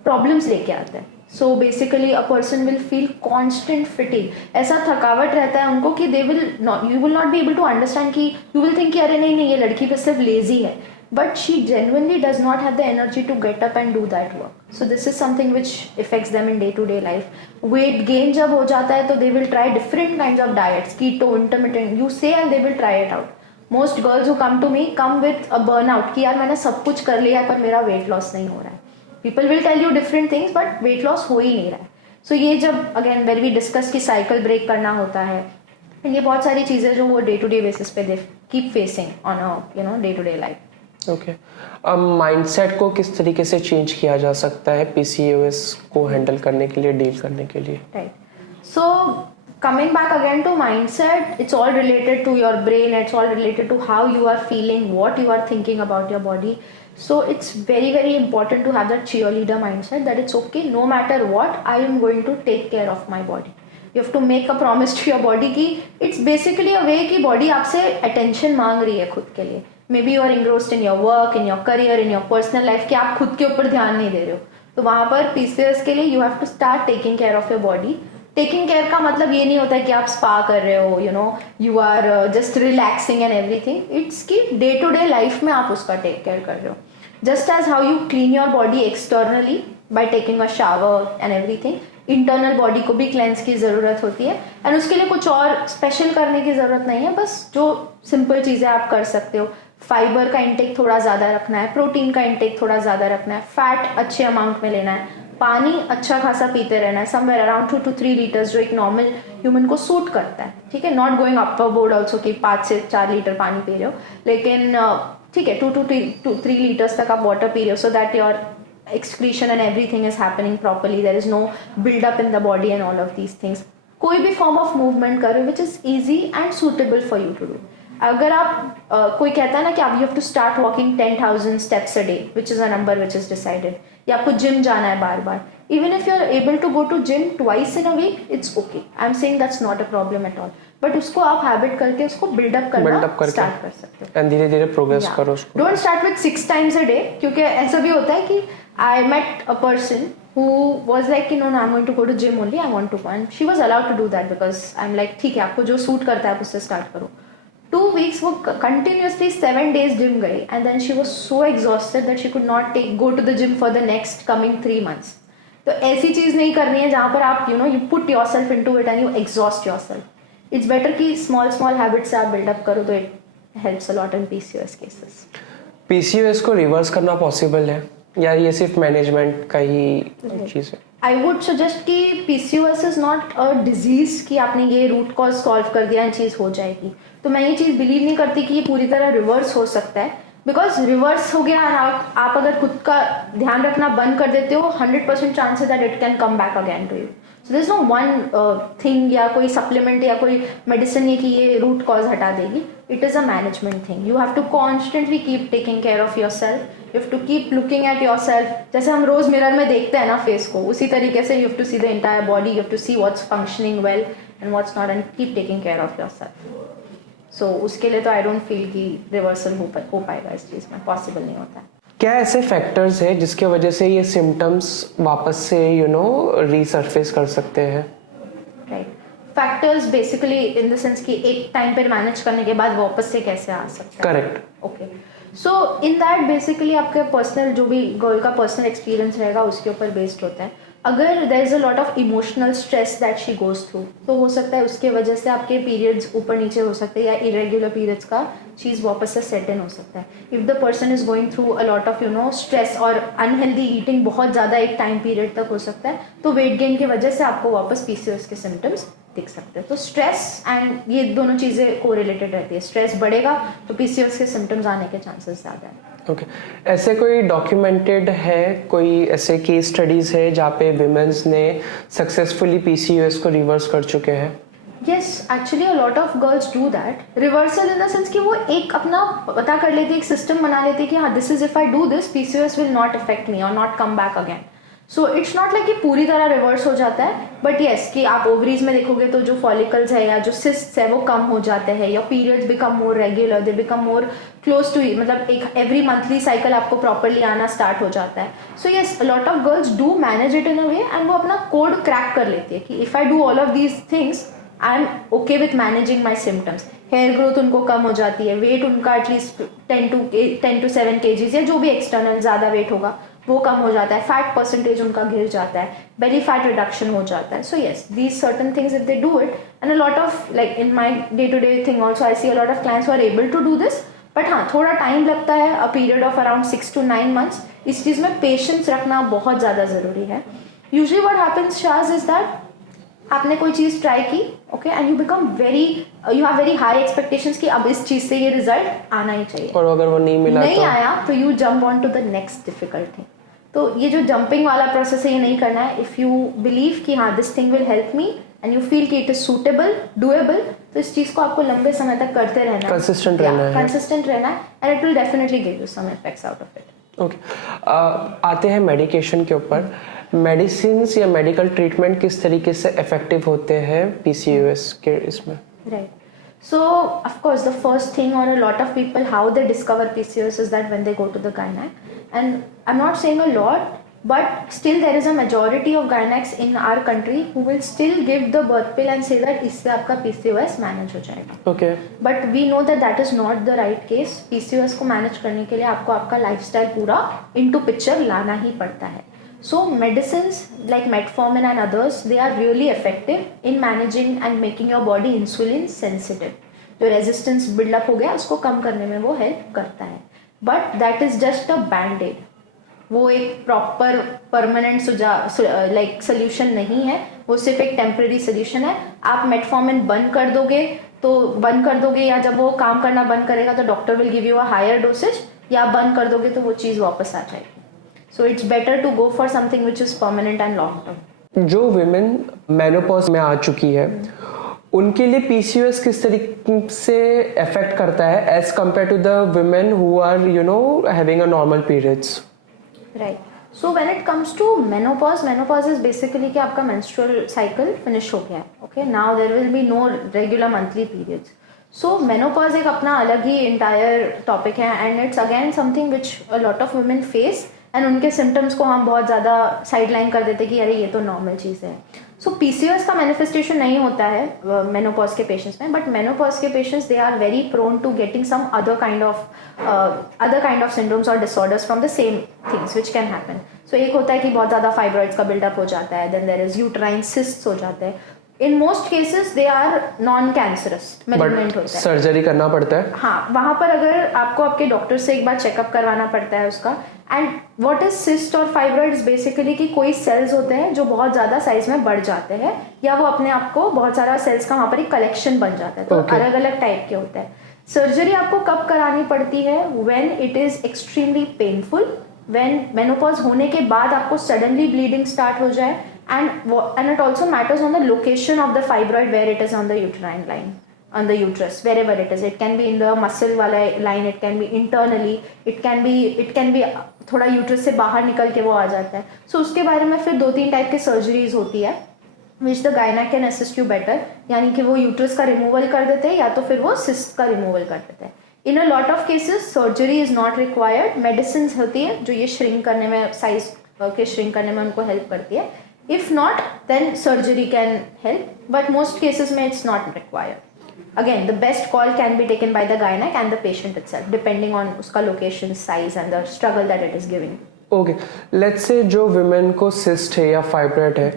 प्रॉब्लम्स लेके आते हैं. So basically a person will feel constant fitting, ऐसा थकावट रहता है उनको कि they will not, you will not be able to understand कि यू विल थिंक कि अरे नहीं ये लड़की बस सिर्फ लेजी है, but she genuinely does not have the energy to get up and do that work. So this is something which affects them in day to day life. Weight gain जब हो जाता है तो they will try different kinds of diets, keto, intermittent, you say, and they will try it out. Most girls who come to me come with a burnout कि यार मैंने सब कुछ कर लिया पर मेरा weight loss नहीं हो रहा है. People will tell you different things but weight loss हो ही नहीं रहा है. So ये जब again when we discuss कि cycle break करना होता है, ये बहुत सारी चीज़ें जो वो day to day basis पे they keep facing on a day to day life. Okay. Mindset को किस तरीके से चेंज किया जा सकता है पीसीओएस को हैंडल करने के लिए, डील करने के लिए? Right. So coming back again to mindset, it's all related to your brain, it's all related to how you are feeling, what you are thinking about your body. So it's very very important to have that cheerleader mindset that it's okay, no matter what, I am going to take care of my body. You have to make a promise to your body कि it's basically a way कि body आपसे attention मांग रही है खुद के लिए. May be you are engrossed in your work, in your career, in your personal life कि आप खुद के ऊपर ध्यान नहीं दे रहे हो. तो वहाँ पर पीसीओएस के लिए you have to start taking care of your body. Taking care का मतलब ये नहीं होता है कि आप स्पा कर रहे हो, you are just relaxing and everything. It's कि डे टू डे लाइफ में आप उसका टेक केयर कर रहे हो. Just as how you clean your body externally by taking a shower and everything, internal body को भी क्लेंस की ज़रूरत होती है. एंड उसके लिए कुछ और स्पेशल करने की ज़रूरत नहीं है, बस जो सिंपल चीज़ें आप कर सकते हो. फाइबर का इंटेक थोड़ा ज़्यादा रखना है, प्रोटीन का इंटेक थोड़ा ज़्यादा रखना है, फैट अच्छे अमाउंट में लेना है, पानी अच्छा खासा पीते रहना है, समवेयर अराउंड 2 to 3 लीटर्स, जो एक नॉर्मल ह्यूमन को सूट करता है. ठीक है, not going upper board also कि 5 से 4 लीटर पानी पी रहे हो, लेकिन ठीक है 2 to 3 लीटर्स तक आप वाटर पी रहे हो, so that your excretion and everything is happening properly, there is no build up in the body and all of these things. कोई भी फॉर्म ऑफ मूवमेंट करो which is easy and suitable for you to do. अगर आप कोई कहता है ना कि आप you have to start walking 10,000 steps a day, which is a number which is decided, या आपको जिम जाना है बार बार, even if you are able to go to gym twice in a week, it's okay. I'm saying that's not a problem at all. But उसको आप habit करके उसको buildup करना start कर सकते हो. एंड धीरे धीरे प्रोग्रेस करो उसको. Don't start with 6 times a day, क्योंकि ऐसा भी होता है कि I met a person who was like, no, I'm going to go to gym only, I want to go, and she was allowed to do that because I'm like, ठीक है, आपको जो सूट करता है आप उससे स्टार्ट करो. 2 weeks वो continuously 7 days gym गई, and then she was so exhausted that she could not go to the gym for the next coming 3 months. तो ऐसी चीज़ नहीं करनी है जहाँ पर आप you put yourself into it and you exhaust yourself. It's better कि स्मॉल हैबिट से आप बिल्डअप करो, तो it helps a lot in PCOS cases. PCOS को रिवर्स करना पॉसिबल है या ये सिर्फ मैनेजमेंट का ही चीज़ है? आई वुड सजेस्ट कि PCOS is not a disease कि आपने ये रूट कॉज सॉल्व कर दिया एंड चीज़ हो जाएगी। तो मैं ये चीज़ बिलीव नहीं करती कि ये पूरी तरह रिवर्स हो सकता है, बिकॉज रिवर्स हो गया और आप अगर खुद का ध्यान रखना बंद कर देते हो, 100% chances that it can come back again to you. So this no one thing या कोई सप्लीमेंट या कोई मेडिसिन है कि ये रूट कॉज हटा देगी। It is a management thing. You have to constantly keep taking care of yourself, you have to keep looking at yourself. जैसे हम रोज मिरर में देखते हैं ना फेस को, उसी तरीके से you have to see the entire body, you have to see what's functioning well and what's not, and keep taking care of yourself. So उसके लिए तो आई डोंट फील कि रिवर्सल हो पाएगा इस चीज़ में, पॉसिबल नहीं होता है। क्या ऐसे फैक्टर्स है जिसके वजह से ये सिम्टम्स वापस से रीसर्फेस कर सकते हैं? Right, factors basically in the sense कि एक टाइम पर मैनेज करने के बाद वापस से कैसे आ सकते हैं। Correct. Okay, so in that basically आपके पर्सनल जो भी गर्ल का पर्सनल एक्सपीरियंस रहेगा उसके ऊपर बेस्ड होता है। अगर there is a lot of emotional stress that she goes through, तो हो सकता है उसके वजह से आपके पीरियड्स ऊपर नीचे हो सकते हैं या इरेग्युलर पीरियड्स का चीज़ वापस से सेट इन हो सकता है। If the person is going through a lot of stress और अनहेल्दी ईटिंग बहुत ज़्यादा एक टाइम पीरियड तक हो सकता है, तो वेट गेन की वजह से आपको वापस PCOS के सिम्टम्स दिख सकते हैं। तो स्ट्रेस एंड ये दोनों चीज़ें को रिलेटेड रहती है। स्ट्रेस बढ़ेगा तो PCOS के सिम्टम्स आने के चांसेस ज़्यादा हैं। ओके, ऐसे कोई डॉक्यूमेंटेड है, कोई ऐसे केस स्टडीज है जहाँ पे विमेंस ने सक्सेसफुली PCOS को रिवर्स कर चुके हैं? Yes, actually a lot of girls do that. Reversal in the sense कि वो एक अपना पता कर लेती है, एक सिस्टम बना लेती है कि हाँ, this is if I do this, PCOS will not affect me or not come back again. So it's not like कि पूरी तरह रिवर्स हो जाता है, बट येस कि आप ओवरीज में देखोगे तो जो फॉलिकल्स है या जो सिस्ट्स है वो कम हो जाते हैं, या periods become more regular, they become more close to, मतलब एक एवरी मंथली साइकिल आपको प्रॉपरली आना स्टार्ट हो जाता है। So yes, a lot of girls do manage it in a way and वो अपना कोड क्रैक कर लेती है कि if I do all of these things I am okay with managing my symptoms. Hair growth उनको कम हो जाती है, वेट उनका एटलीस्ट 10 to 7 kgs या जो भी एक्सटर्नल ज़्यादा वेट होगा वो कम हो जाता है, फैट परसेंटेज उनका गिर जाता है, बेली फैट रिडक्शन हो जाता है। So yes, these certain things if they do it, and a lot of like in my day to day thing also I see a lot of clients who are able to do this, but हाँ थोड़ा time लगता है, a period of around 6 to 9 months। इस चीज़ में patience रखना बहुत ज़्यादा ज़रूरी है। Usually what happens Shaz is that आपने कोई चीज़ ट्राई की, okay, and you become you have very high expectations कि अब इस चीज़ से ये रिजल्ट आना ही चाहिए, और अगर वो नहीं आया तो you jump on to the next difficult thing. तो ये जो जंपिंग वाला प्रोसेस है ये नहीं करना है। इफ़ यू बिलीव कि हाँ this thing will help me and you feel कि इट इज सूटेबल, डूएबल, तो इस चीज़ को आपको लंबे समय तक करते रहना है, कंसिस्टेंट रहना है, and it will definitely give you some effects out of it. Okay, आते हैं मेडिकेशन के ऊपर। मेडिसिन्स या मेडिकल ट्रीटमेंट किस तरीके से इफेक्टिव होते हैं PCOS के इसमें? Right, so of course the first thing, or a lot of people how they discover PCOS is that when they go to the gynac, and I'm not saying a lot, but still there is a majority of gynacs in our country who will still give the birth pill and say that इससे आपका PCOS manage हो जाएगा। Okay. But we know that that is not the right case. PCOS को manage करने के लिए आपको आपका लाइफस्टाइल पूरा into picture लाना ही पड़ता है। So medicines like metformin and others, they are really effective in managing and making your body insulin sensitive. जो resistance build up हो गया उसको कम करने में वो help करता है, but that is just a band-aid. वो एक प्रॉपर परमानेंट लाइक सोल्यूशन नहीं है, वो सिर्फ एक टेम्परेरी सोल्यूशन है। आप मेटफॉर्मिन बंद कर दोगे या जब वो काम करना बंद करेगा तो doctor will give you a higher dosage, या आप बंद कर दोगे तो वो चीज़ वापस आ जाएगी। So it's better to go for something which is permanent and long term. जो विमेन मेनोपॉज में आ चुकी है उनके लिए PCOS किस तरीके से अफेक्ट करता है as compare to the women who are having a normal periods? Right, so when it comes to menopause is basically कि आपका मेंस्ट्रुअल साइकिल फिनिश हो गया है, okay, now there will be no regular monthly periods. So menopause एक अपना अलग ही entire topic है, and it's again something which a lot of women face, and उनके सिम्टम्स को हम बहुत ज़्यादा साइडलाइन कर देते कि अरे ये तो नॉर्मल चीज़ है। सो PCOS का मैनिफेस्टेशन नहीं होता है मेनोपॉज के पेशेंट्स में, बट मेनोपॉज के patients they are very prone to getting some other kind of syndromes और disorders from the same things which can happen. So एक होता है कि बहुत ज़्यादा फाइब्रॉइड्स का बिल्डअप हो जाता है, then there is uterine cysts हो जाते हैं। In most cases they are non cancerous malignant होता है। सर्जरी करना पड़ता है? हाँ, वहां पर अगर आपको आपके डॉक्टर से एक बार चेकअप करवाना पड़ता है उसका। एंड व्हाट इज सिस्ट और फाइब्रॉइड्स बेसिकली कि कोई सेल्स होते हैं जो बहुत ज्यादा साइज में बढ़ जाते हैं, या वो अपने आप को बहुत सारा सेल्स का वहां पर एक कलेक्शन बन जाता है। तो अलग अलग टाइप के होते हैं। सर्जरी आपको कब करानी पड़ती है? When it is extremely painful, when menopause होने के बाद आपको सडनली ब्लीडिंग स्टार्ट हो जाए, and it also matters on the location of the fibroid, where it is on the uterine line, on the uterus, wherever it is. It can be in the muscle वाला line, it can be internally, it can be थोड़ा uterus से बाहर निकल के वो आ जाता है। सो उसके बारे में फिर 2-3 टाइप के सर्जरीज होती है विच द गायना कैन असिस्ट यू बेटर, यानी कि वो यूट्रस का रिमूवल कर देते हैं या तो फिर वो सिस्ट का रिमूवल कर देते हैं। In a lot of cases surgery is not required, medicine होती है जो ये श्रिंक करने में, साइज के श्रिंक करने में उनको हेल्प करती है। If not, then surgery can help, but most cases में it's not required. Again, the best call can be taken by the gynec and the patient itself, depending on उसका location, size and the struggle that it is giving. Okay, let's say जो women को cyst है या fibroid है,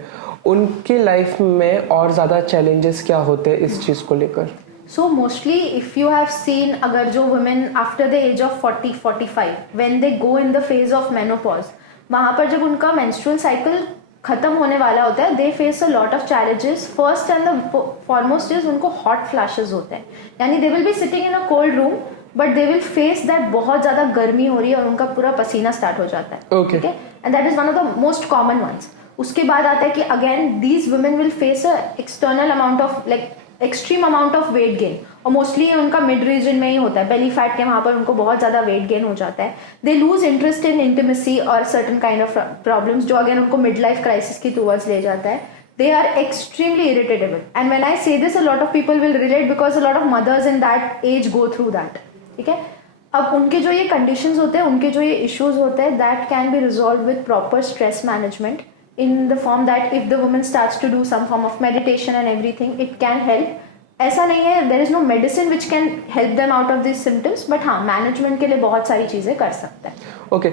उनकी life में और ज़्यादा challenges क्या होते हैं इस चीज़ को लेकर? So mostly if you have seen, अगर जो women after the age of 40-45, when they go in the phase of menopause, वहाँ पर जब उनका menstrual cycle खत्म होने वाला होता है, they face a lot of challenges. First and the foremost is उनको हॉट फ्लैशेस होते हैं, यानी they will be sitting in a cold room but they will face that बहुत ज्यादा गर्मी हो रही है और उनका पूरा पसीना स्टार्ट हो जाता है। ठीक है, and that is one of the most common ones. उसके बाद आता है कि again these women will face a external amount of like extreme amount of weight gain, और मोस्टली उनका मिड रीजन में ही होता है, बेली फैट के वहां पर उनको बहुत ज्यादा वेट गेन हो जाता है। They lose interest in intimacy और सर्टन काइंड ऑफ प्रॉब्लम्स जो अगेन उनको मिड लाइफ क्राइसिस की टूवर्ड्स ले जाता है। They are extremely irritable, and when I say this a lot of people will relate because a lot of mothers in that age go through that. ठीक है, अब उनके जो ये कंडीशंस होते हैं, उनके जो ये इश्यूज होते हैं, that can be resolve with proper stress management in the form that if the woman starts to do some form of meditation and everything, it can help. ऐसा नहीं है, there is no medicine which can help them out of these symptoms, but हाँ management के लिए बहुत सारी चीज़ें कर सकते हैं। ओके,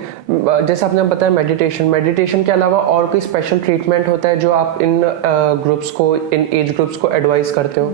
जैसे आपने बताया मेडिटेशन के अलावा और कोई स्पेशल ट्रीटमेंट होता है जो आप इन ग्रुप्स को, इन एज ग्रुप्स को एडवाइस करते हो?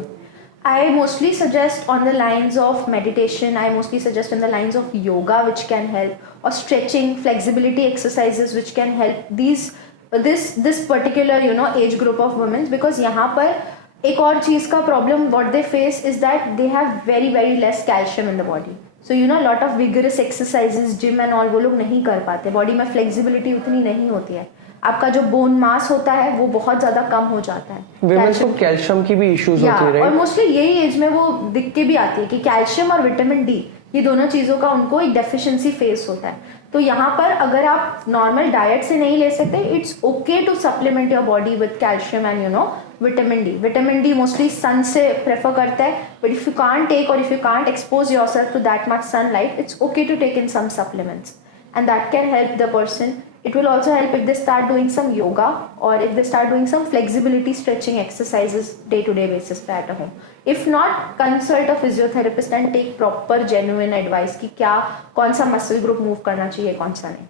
I mostly suggest on the lines of meditation. I mostly suggest in the lines of yoga, which can help, or stretching, flexibility exercises, which can help this particular age group of women, because यहाँ पर एक और चीज का problem what they face is that they have very less calcium in the body. So lot of vigorous exercises, gym and all वो लोग नहीं कर पाते, बॉडी में फ्लेक्सिबिलिटी उतनी नहीं होती है, आपका जो बोन मास होता है वो बहुत ज्यादा कम हो जाता है। विमेन्स को कैल्शियम की भी इश्यूज होती है, और मोस्टली यही एज में वो दिख के भी आती है कि कैल्शियम और विटामिन डी, ये दोनों चीजों का उनको एक डेफिशिएंसी फेस होता है। तो यहाँ पर अगर आप नॉर्मल डाइट से नहीं ले सकते, it's okay to supplement your body with calcium and vitamin D mostly sun से प्रेफर करता है, but if you can't take और if you can't expose yourself to that much sunlight, it's okay to take in some supplements and that can help the person. It will also help if they start doing some yoga or if they start doing some flexibility stretching exercises day-to-day basis at home. If not, consult a physiotherapist and take proper genuine advice कि क्या कौन सा muscle group move करना चाहिए, कौन सा नहीं,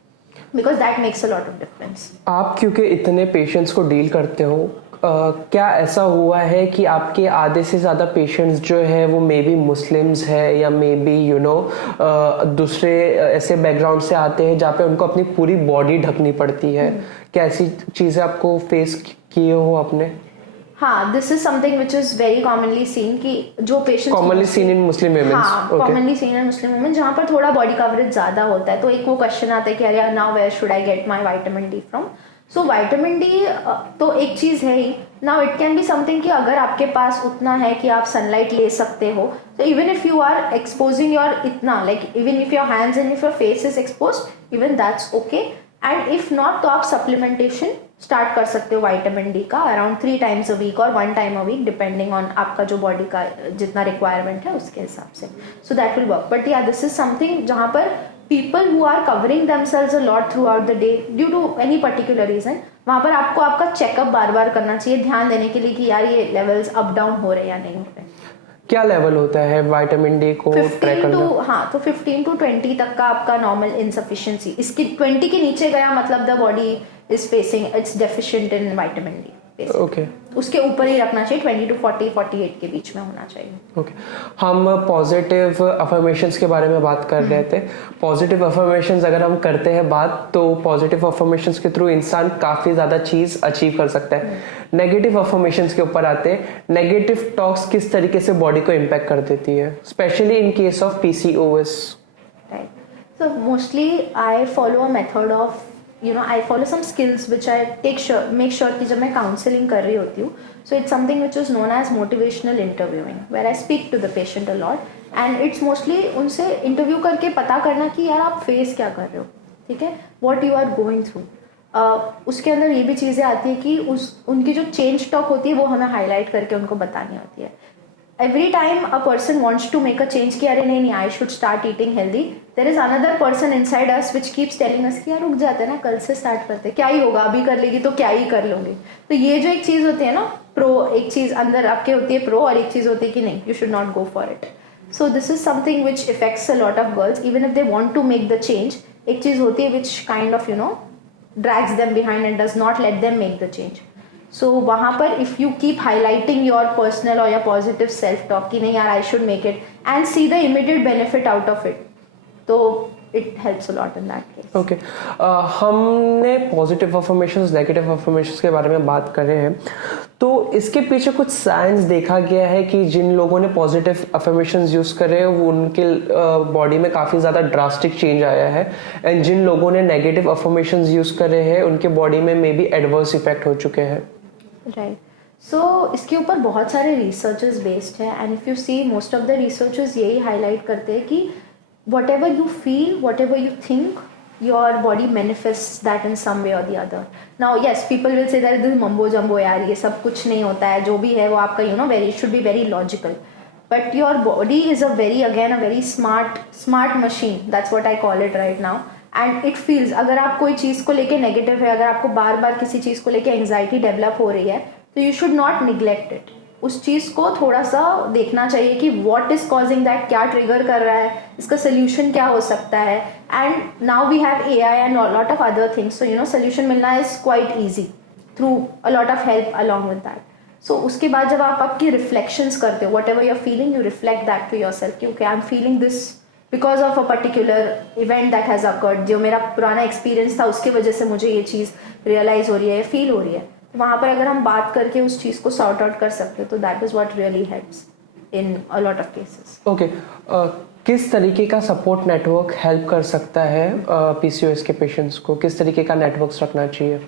because that makes a lot of difference. आप क्योंकि इतने पेशेंट्स को डील करते हो, क्या ऐसा हुआ है कि आपके आधे से ज़्यादा पेशेंट्स जो है वो मे बी मुस्लिम्स है या मे बी दूसरे ऐसे बैकग्राउंड से आते हैं जहाँ पे उनको अपनी पूरी बॉडी ढकनी पड़ती है? क्या ऐसी चीज़ें आपको फेस किए हो आपने? हाँ, this is something which is very commonly seen कि जो patients commonly seen in Muslim women, हाँ commonly seen in Muslim women जहाँ पर थोड़ा बॉडी कवरेज ज्यादा होता है, तो एक वो क्वेश्चन आता है कि अरे now where should I get my vitamin D from. So vitamin D तो एक चीज है ही। Now it can be something कि अगर आपके पास उतना है कि आप सनलाइट ले सकते हो, तो even if you are exposing your इतना like even if your hands and if your face is exposed, even that's okay. And if not तो आप सप्लीमेंटेशन स्टार्ट कर सकते हो विटामिन डी का अराउंड 3 times a week और 1 time a week depending on आपका जो बॉडी का जितना रिक्वायरमेंट है उसके हिसाब से। So that will work, but या दिस इज समथिंग जहाँ पर people who are covering themselves a lot throughout the day due to any particular reason, वहाँ पर आपको आपका चेकअप बार बार करना चाहिए ध्यान देने के लिए कि यार ये लेवल्स अप डाउन हो रहे हैं या नहीं हो रहे। क्या लेवल होता है विटामिन डी को ट्रैक करना? हाँ, तो 15 to 20 तक का आपका नॉर्मल इनसफिशिएंसी, इसकी 20 के नीचे गया मतलब the body is facing it's deficient in vitamin D. Okay, उसके ऊपर ही रखना चाहिए, 20 to 40, 48 के बीच में होना चाहिए। ओके हम पॉजिटिव अफर्मेशंस के बारे में बात कर रहे थे। पॉजिटिव अफर्मेशंस अगर हम करते हैं बात, तो पॉजिटिव अफर्मेशंस के थ्रू इंसान काफ़ी ज़्यादा चीज़ अचीव कर सकता है। नेगेटिव अफर्मेशंस के ऊपर आते हैं, नेगेटिव टॉक्स किस तरीके से बॉडी को इम्पैक्ट कर देती है, specially in case of PCOS? Right. So mostly I follow a method of, I follow some skills which I make sure कि जब मैं counseling कर रही होती हूँ, so it's something which is known as motivational interviewing, where I speak to the patient a lot, and it's mostly उनसे interview करके पता करना कि यार आप face क्या कर रहे हो, ठीक है, what you are going through. उसके अंदर ये भी चीज़ें आती है कि उनकी जो चेंज टॉक होती है वो हमें हाईलाइट करके उनको बतानी होती है. Every time a person wants to make a change कि अरे नहीं I should start eating healthy, there is another person inside us which keeps telling us कि यार रुक जाते हैं ना, कल से स्टार्ट करते हैं, क्या ही होगा, अभी कर लेगी तो क्या ही कर लोगे. तो ये जो एक चीज़ होती है ना, प्रो, एक चीज़ अंदर आपके होती है प्रो, और एक चीज़ होती है कि नहीं, you should not go for it. So this is something which affects a lot of girls even if they want to make the change. एक चीज़ होती है which kind of drags them behind and does not let them make the change. So वहाँ पर if you keep highlighting your personal or your positive self talk कि नहीं यार I should make it and see the immediate benefit out of it, तो it helps a lot in that case. Okay. हमने positive affirmations, negative affirmations के बारे में बात कर रहे हैं, तो इसके पीछे कुछ साइंस देखा गया है कि जिन लोगों ने पॉजिटिव अफर्मेशंस यूज़ करे वो उनके बॉडी में काफ़ी ज़्यादा ड्रास्टिक चेंज आया है, एंड जिन लोगों ने नेगेटिव अफर्मेशंस यूज़ करे हैं उनके बॉडी में मे बी एडवर्स इफेक्ट हो चुके हैं. राइट. सो इसके ऊपर बहुत सारे रिसर्चेस बेस्ड है, and if you see most of the researches यही हाईलाइट करते हैं कि whatever you feel, whatever you think, your body manifest that in some way और the other. Now yes, people will say that this mumbo jumbo, यार ये सब कुछ नहीं होता है, जो भी है वो आपका very should be very logical, but your body is a very smart machine, that's what I call it right now. And it feels, अगर आप कोई चीज़ को लेके नेगेटिव है, अगर आपको बार बार किसी चीज़ को लेके एंग्जाइटी डेवलप हो रही है, तो you should not neglect it. उस चीज़ को थोड़ा सा देखना चाहिए कि व्हाट इज कॉजिंग दैट, क्या ट्रिगर कर रहा है, इसका सोल्यूशन क्या हो सकता है. And now we have AI and lot of other things, so solution मिलना is quite easy through a lot of help along with that. So उसके बाद जब आप आपकी रिफ्लेक्शंस करते हो, whatever you're feeling, you reflect that to yourself कि okay I am feeling this because of a particular event that has occurred, जो मेरा पुराना एक्सपीरियंस था उसकी वजह से मुझे ये चीज़ रियलाइज हो रही है, फील हो रही है. तो वहाँ पर अगर हम बात करके उस चीज़ को सॉर्ट आउट कर सकते हो, तो that is what really helps in a lot of cases. Okay, किस तरीके का सपोर्ट नेटवर्क हेल्प कर सकता है PCOS के पेशेंट्स को, किस तरीके का नेटवर्क रखना चाहिए?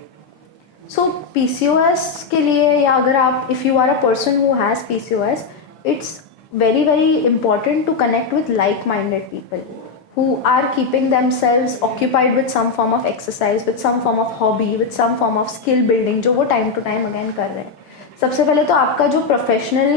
सो PCOS के लिए, या अगर आप if you are a person who has PCOS, इट्स very important to connect with like-minded people who are keeping themselves occupied with some form of exercise, with some form of hobby, with some form of skill building, जो वो time to time again कर रहे हैं. सबसे पहले तो आपका जो प्रोफेशनल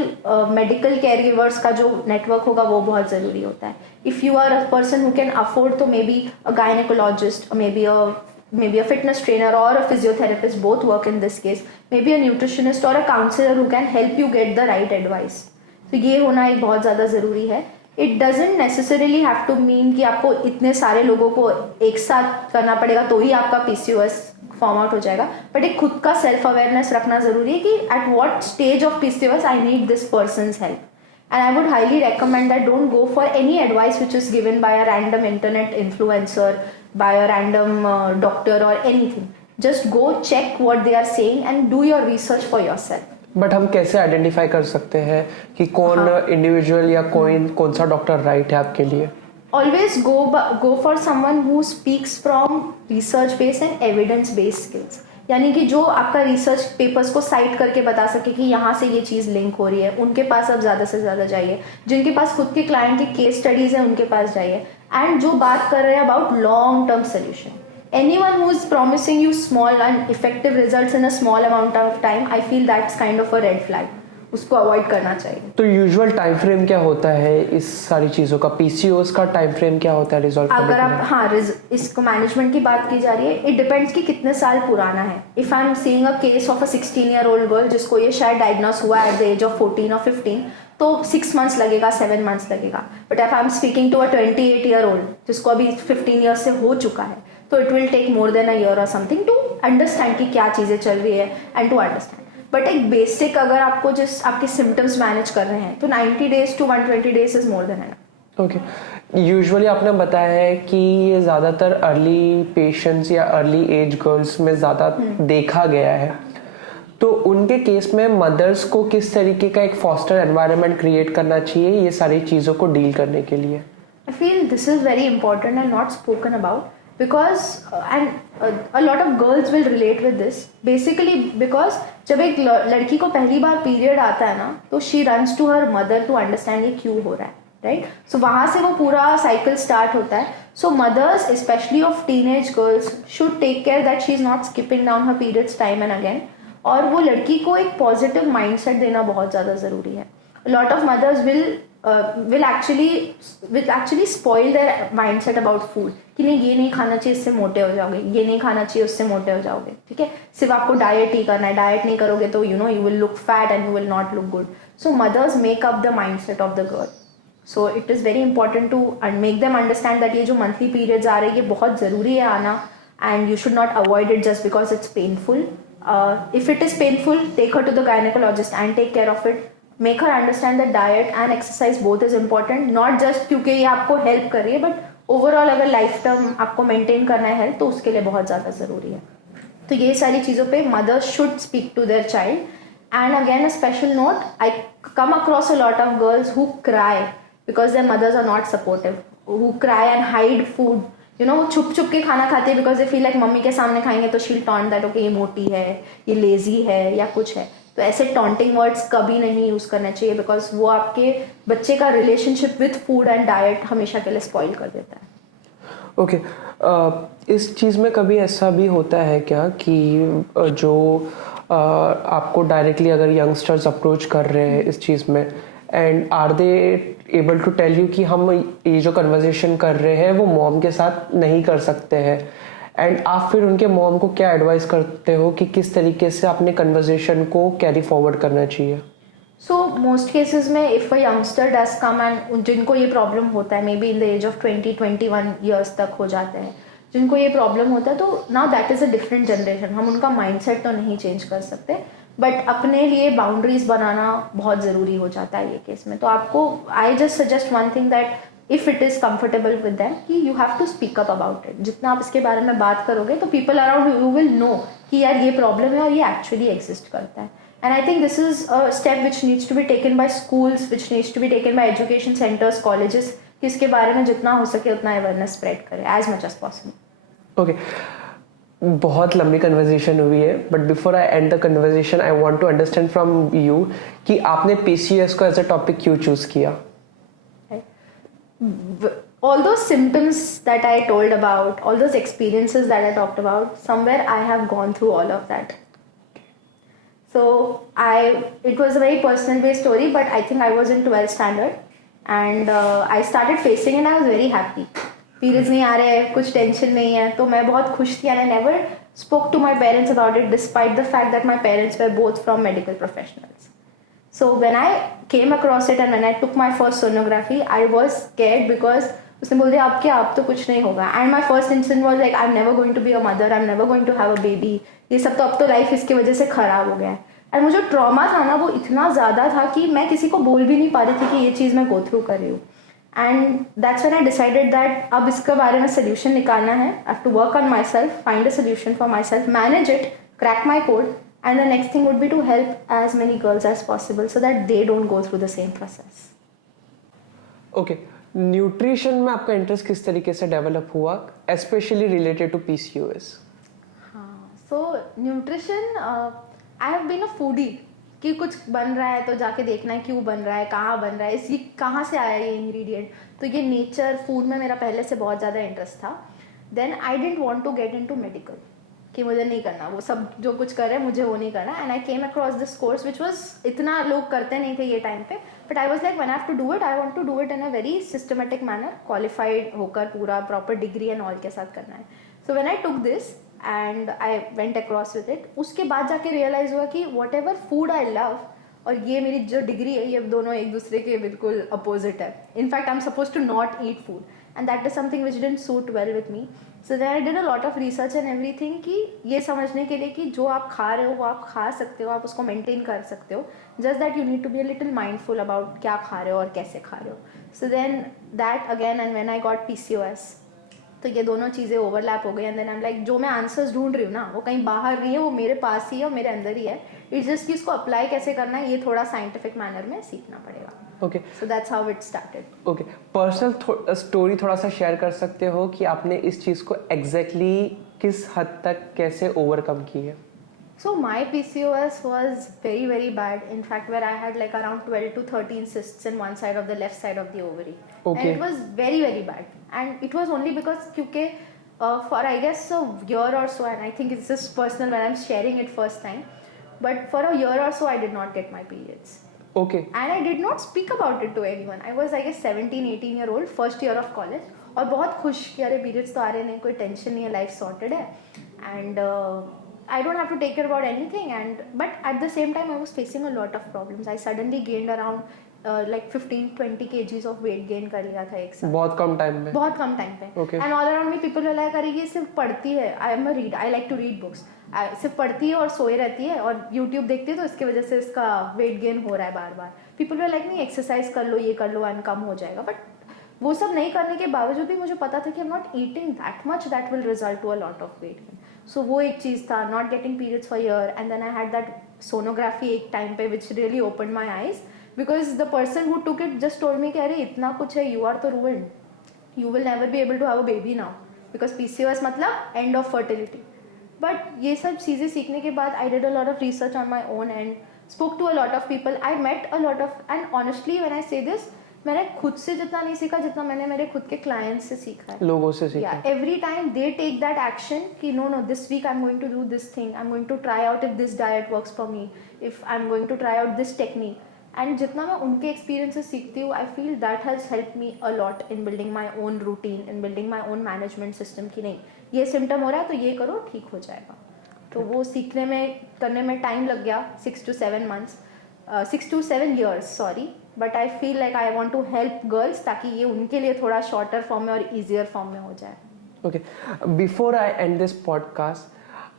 मेडिकल केयर गिवर्स का जो नेटवर्क होगा वो बहुत ज़रूरी होता है. If you are a person who can afford, तो maybe a gynaecologist, maybe a fitness trainer or a physiotherapist, both work in this case, maybe a nutritionist or a counselor who can help you get the right advice. तो ये होना एक बहुत ज़्यादा ज़रूरी है. It doesn't necessarily have to mean कि आपको इतने सारे लोगों को एक साथ करना पड़ेगा तो ही आपका PCOS फॉर्म आउट हो जाएगा, बट एक खुद का सेल्फ अवेयरनेस रखना ज़रूरी है कि at what stage of PCOS I need this person's help. And I would highly recommend that don't go for any advice which is given by a random internet influencer, by a random doctor or anything. Just go check what they are saying and do your research for yourself. But हम कैसे identify कर सकते हैं कि कौन individual या कौन सा डॉक्टर राइट है आपके लिए? Always go for someone who speaks from research based and evidence based skills. यानी कि जो आपका रिसर्च पेपर्स को साइट करके बता सके कि यहाँ से ये चीज़ लिंक हो रही है, उनके पास आप ज़्यादा से ज़्यादा जाइए. जिनके पास खुद के क्लाइंट की केस स्टडीज़ हैं उनके पास जाइए, एंड जो बात कर रहे हैं about long term solution. Anyone who is promising you small and effective results in a small amount of time, I feel that's kind of a red flag. उसको अवॉइड करना चाहिए. तो यूजुअल टाइम फ्रेम क्या होता है इस सारी चीज़ों का? PCOS का टाइम फ्रेम क्या होता है रिजॉल्व करने अगर आप इसको मैनेजमेंट की बात की जा रही है, इट डिपेंड्स कि कितने साल पुराना है. If I am seeing a case of a 16-year-old girl जिसको ये शायद डायग्नोस हुआ एट द एज ऑफ 14 और 15, तो 6 months लगेगा, 7 months लगेगा. But if I am speaking to a 28-year-old जिसको अभी 15 years से हो चुका है, तो it will take more than a year और समथिंग टू अंडरस्टैंड कि क्या चीज़ें चल रही है एंड टू अंडरस्टैंड. बट एक बेसिक अगर आपको जस्ट आपके सिम्टम्स मैनेज कर रहे हैं तो 90 days to 120 days is more than enough. Okay, usually आपने बताया है कि ये ज़्यादातर अर्ली पेशेंट्स या अर्ली एज गर्ल्स में ज़्यादा देखा गया है, तो उनके केस में मदर्स को किस तरीके का एक फॉस्टर एनवायरनमेंट क्रिएट करना चाहिए ये सारी चीज़ों को डील करने के लिए? I feel this is very important and not spoken about because a lot of girls will relate with this basically because जब एक लड़की को पहली बार पीरियड आता है ना तो she runs to her mother to understand ये क्यों हो रहा है, राइट? सो वहाँ से वो पूरा साइकिल स्टार्ट होता है. So mothers specially of teenage girls should take care that she is not skipping down her periods time and again. और वो लड़की को एक पॉजिटिव माइंडसेट देना बहुत ज़्यादा ज़रूरी है. Lot of mothers will actually spoil their mindset about food कि नहीं ये नहीं खाना चाहिए इससे मोटे हो जाओगे, ये नहीं खाना चाहिए उससे मोटे हो जाओगे. ठीक है, सिर्फ आपको डाइट ही करना है, डाइट नहीं करोगे तो you will look fat and you will not look good. So mothers make up the mindset of the girl. So it is very important to make them understand that ये जो monthly periods आ रहे हैं ये बहुत ज़रूरी है आना, and you should not avoid it just because it's painful. If it is painful, take her to the gynecologist and take care of it. Make her understand that diet and exercise both is important, not just क्योंकि ये आपको help कर रही है, but overall अगर life term आपको maintain करना है हेल्थ तो उसके लिए बहुत ज़्यादा ज़रूरी है. तो ये सारी चीज़ों पे mothers should speak to their child. And again a special note, I come across a lot of girls who cry because their mothers are not supportive, who cry and hide food. वो छुप छुप के खाना खाती है because they feel like mummy के सामने खाएंगे तो शील टॉन्ट दैट ओके ये मोटी है, ये लेजी है या कुछ है. तो ऐसे टॉन्टिंग वर्ड्स कभी नहीं यूज़ करना चाहिए बिकॉज वो आपके बच्चे का relationship with food and diet हमेशा के लिए स्पॉइल कर देता है. ओके, इस चीज़ में कभी ऐसा भी होता है क्या कि जो आपको डायरेक्टली अगर यंगस्टर्स अप्रोच कर रहे हैं इस चीज़ में, and are they able to tell you कि हम ये जो कन्वर्जेशन कर रहे हैं वो मॉम के साथ नहीं कर सकते हैं, एंड आप फिर उनके मॉम को क्या एडवाइस करते हो कि किस तरीके से अपने कन्वर्जेशन को कैरी फॉरवर्ड करना चाहिए? सो मोस्ट केसेस में if a youngster does come and जिनको ये प्रॉब्लम होता है, may be in the age of 20-21 years तक हो जाते हैं जिनको ये प्रॉब्लम होता है, तो now that is a different generation. हम उनका माइंडसेट तो नहीं चेंज कर सकते, बट अपने लिए बाउंड्रीज बनाना बहुत ज़रूरी हो जाता है ये केस में. तो आपको I just suggest one thing that if it is comfortable with them कि you have to speak up about it. जितना आप इसके बारे में बात करोगे तो people around you will know कि यार ये प्रॉब्लम है और ये एक्चुअली एग्जिस्ट करता है. And I think this is a step which needs to be taken by schools, which needs to be taken by education centres, colleges, कि इसके बारे में जितना हो सके उतना अवेयरनेस स्प्रेड करें as much as possible. Okay, बहुत लंबी कन्वर्जेशन हुई है, but before I end the conversation I want to understand from you कि आपने पीसीओएस को एज अ टॉपिक क्यों चूज किया? All those symptoms that I told about, all those experiences that I talked about, somewhere I have gone through all of that. So it was a very personal based story, but I think I was in 12th standard and I started facing and I was very happy. Periods नहीं आ रहे हैं, कुछ tension नहीं है, तो मैं बहुत खुश थी. And I never spoke to my parents about it despite the fact that my parents were both from medical professionals. So when I came across it and when I took my first sonography, I was scared because उसने बोल दिया अब तो कुछ नहीं होगा. And my first instinct was like I'm never going to be a mother, I'm never going to have a baby. ये सब तो अब तो लाइफ इसकी वजह से ख़राब हो गया है. और मुझे ट्रॉमा था ना वो इतना ज़्यादा था कि मैं किसी को बोल भी नहीं पा रही थी कि ये चीज़ मैं गो थ्रू कर रही हूँ. And that's when I decided that अब इसके बारे में सोल्यूशन निकालना है. I have to work on myself, find a solution for myself, manage it, crack my code. And the next thing would be to help as many girls as possible so that they don't go through the same process. Okay, nutrition में आपका interest किस तरीके से develop हुआ, specially related to PCOS? हाँ, so nutrition, I have been a foodie कि कुछ बन रहा है तो जाके देखना है क्यों बन रहा है, कहाँ बन रहा है, इसकी कहाँ से आया ये इंग्रेडिएंट. तो ये नेचर फूड में मेरा पहले से बहुत ज़्यादा इंटरेस्ट था. Then I didn't want to get into medical कि मुझे नहीं करना वो सब जो कुछ कर रहे हैं मुझे वो नहीं करना. And I came across this course which was इतना लोग करते नहीं थे ये टाइम पे, but I was like when I have to do it I want to do it in a very systematic manner, qualified होकर पूरा प्रॉपर डिग्री एंड ऑल के साथ करना है. So when I took this and I went across with it, उसके बाद जाके realise हुआ कि what ever food I love और ये मेरी जो डिग्री है ये दोनों एक दूसरे के बिल्कुल अपोजिट है. In fact I am suppose to not eat food. and that is something which didn't suit well with me. So then I did a lot of research and everything कि ये समझने के लिए कि जो आप खा रहे हो वो आप खा सकते हो, आप उसको मेंटेन कर सकते हो, just that you need to be a little mindful about क्या खा रहे हो और कैसे खा रहे हो. So then that again, and when I got PCOS, तो ये दोनों चीज़ें ओवरलैप हो गई. And then I am like जो मैं आंसर्स ढूंढ रही हूँ ना वो कहीं बाहर नहीं है, वो मेरे पास ही है और मेरे अंदर ही है. इट्स जस्ट कि इसको अप्लाई कैसे करना है ये थोड़ा साइंटिफिक मैनर में सीखना पड़ेगा. Okay so that's how it started. Okay, personal story थोड़ा सा शेयर कर सकते हो कि आपने इस चीज़ को एग्जैक्टली किस हद तक कैसे ओवरकम की है? So my PCOS was very very bad. In fact, where I had like around 12 to 13 cysts in one side of the left side of the ovary. Okay. And it was very very bad. And it was only because क्योंकि for I guess a year or so, and I think it's just personal when I'm sharing it first time, but for a year or so I did not get my periods. Okay. And I did not speak about it to anyone. I was I guess 17-18 year old, first year of college, और बहुत खुश कि अरे periods तो आ रहे नहीं, कोई tension नहीं है, लाइफ सॉर्टेड है, and I don't have to take care about anything. And but at the same time I was facing a lot of problems. I suddenly gained around like 15-20 kgs of weight gain कर लिया था एक साथ, बहुत कम time में. बहुत कम टाइम पे. Okay. And all around me people were like अरे ये सिर्फ पढ़ती है, I like to read books, सिर्फ पढ़ती है और सोए रहती है और यूट्यूब देखती है तो इसकी वजह से इसका वेट गेन हो रहा है बार बार. पीपल वर लाइक नहीं एक्सरसाइज कर लो, ये कर लो एंड कम हो जाएगा. बट वो सब नहीं करने के बावजूद भी मुझे पता था कि I am not eating that much that will result to a lot of weight gain. So वो एक चीज़ था, not getting periods for year. And then I had that sonography एक टाइम पे which really open my eyes, because the person who took it just told me कि अरे इतना कुछ है, you are तो ruined, you will never be able to have a baby now because PCOS मतलब end of fertility. But ये सब चीज़ें सीखने के बाद I did a lot of research on my own and spoke to a lot of people. I met a lot of, and honestly when I say this, मैंने खुद से जितना नहीं सीखा जितना मैंने मेरे खुद के क्लाइंट्स से सीखा है, लोगों से सीखा. Yeah, every time they take that action कि no this week I'm going to do this thing, I'm going to try out if this diet works for me, if I'm going to try out this technique. And जितना मैं उनके experiences सीखती हूँ I feel that has help me a lot in building my own routine, in building my own management system कि नहीं ये symptom हो रहा है तो ये करो ठीक हो जाएगा. तो वो सीखने में करने में टाइम लग गया 6 to 7 months, 6 to 7 years sorry. But I feel like I want to help girls ताकि ये उनके लिए थोड़ा शॉर्टर फॉर्म में और ईजियर फॉर्म में हो जाए. Okay, before I and this podcast,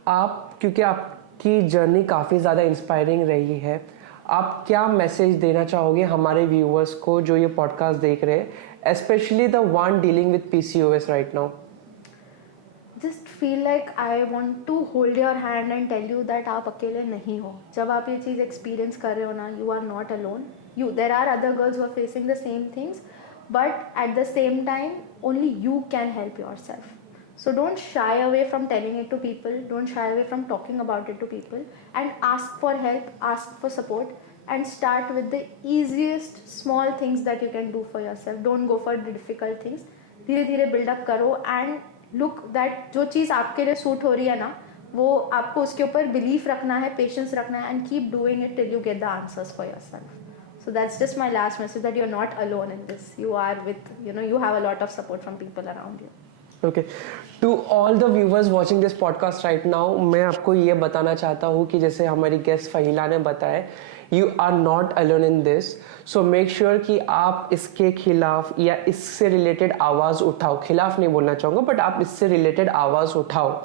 आप क्योंकि आपकी जर्नी काफ़ी ज़्यादा इंस्पायरिंग रही है, आप क्या मैसेज देना चाहोगे हमारे व्यूअर्स को जो ये पॉडकास्ट देख रहे हैं, specially the one dealing with PCOS right now? Just feel like I want to hold your hand and tell you that आप अकेले नहीं हो. जब आप ये चीज़ एक्सपीरियंस कर रहे हो ना, you are not alone. There are other girls who are facing the same things, but at the same time only you can help yourself. So don't shy away from telling it to people, don't shy away from talking about it to people, and ask for help, ask for support, and start with the easiest small things that you can do for yourself. Don't go for the difficult things. धीरे धीरे build up करो and look that जो चीज़ आपके लिए suit हो रही है ना वो आपको उसके ऊपर बिलीफ रखना है, पेशेंस रखना है, and keep doing it till you get the answers for yourself. So that's just my last message, that you're not alone in this. You are with, you have a lot of support from people around you. Okay, to all the viewers watching this podcast right now, मैं आपको ये बताना चाहता हूँ कि जैसे हमारी guest Faheela ने बताया, you are not alone in this. So make sure कि आप इसके खिलाफ या इससे रिलेटेड आवाज़ उठाओ. खिलाफ नहीं बोलना चाहूँगा, बट आप इससे रिलेटेड आवाज़ उठाओ.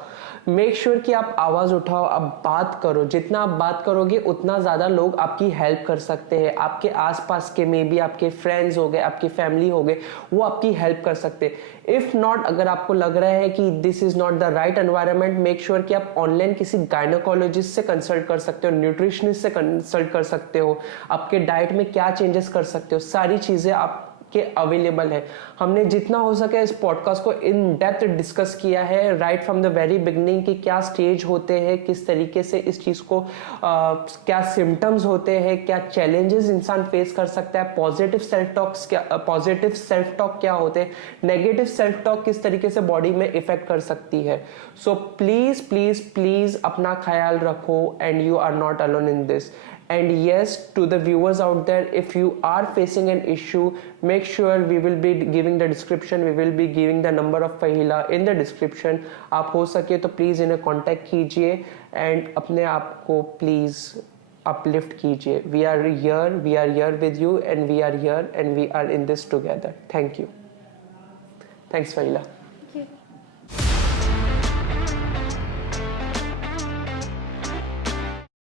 मेक श्योर कि आप आवाज़ उठाओ, आप बात करो. जितना आप बात करोगे उतना ज़्यादा लोग आपकी हेल्प कर सकते हैं. आपके आसपास के मे बी आपके फ्रेंड्स हो गए, आपकी फैमिली हो गए, वो आपकी हेल्प कर सकते हैं. इफ़ नॉट, अगर आपको लग रहा है कि this is not the right environment, make sure कि आप ऑनलाइन किसी गायनोकोलॉजिस्ट से कंसल्ट कर सकते हो, न्यूट्रिशनिस्ट से कंसल्ट कर सकते हो. आपके डाइट में क्या चेंजेस कर सकते हो, सारी चीज़ें आप के अवेलेबल है. हमने जितना हो सके इस पॉडकास्ट को इन डेप्थ डिस्कस किया है right from the very beginning कि क्या स्टेज होते हैं, किस तरीके से इस चीज़ को क्या सिम्टम्स होते हैं, क्या चैलेंजेस इंसान फेस कर सकता है, पॉजिटिव सेल्फ टॉक क्या होते हैं, नेगेटिव सेल्फ टॉक किस तरीके से बॉडी में इफेक्ट कर सकती है. सो प्लीज प्लीज प्लीज अपना ख्याल रखो and you are not alone in this. And yes, to the viewers out there, if you are facing an issue, make sure we will be giving the description, we will be giving the number of Fahila in the description. आप हो सके तो please इन्हें contact कीजिए and अपने आप को please uplift कीजिए. We are here with you and we are here and we are in this together. Thank you. Thanks Farila. Thank you.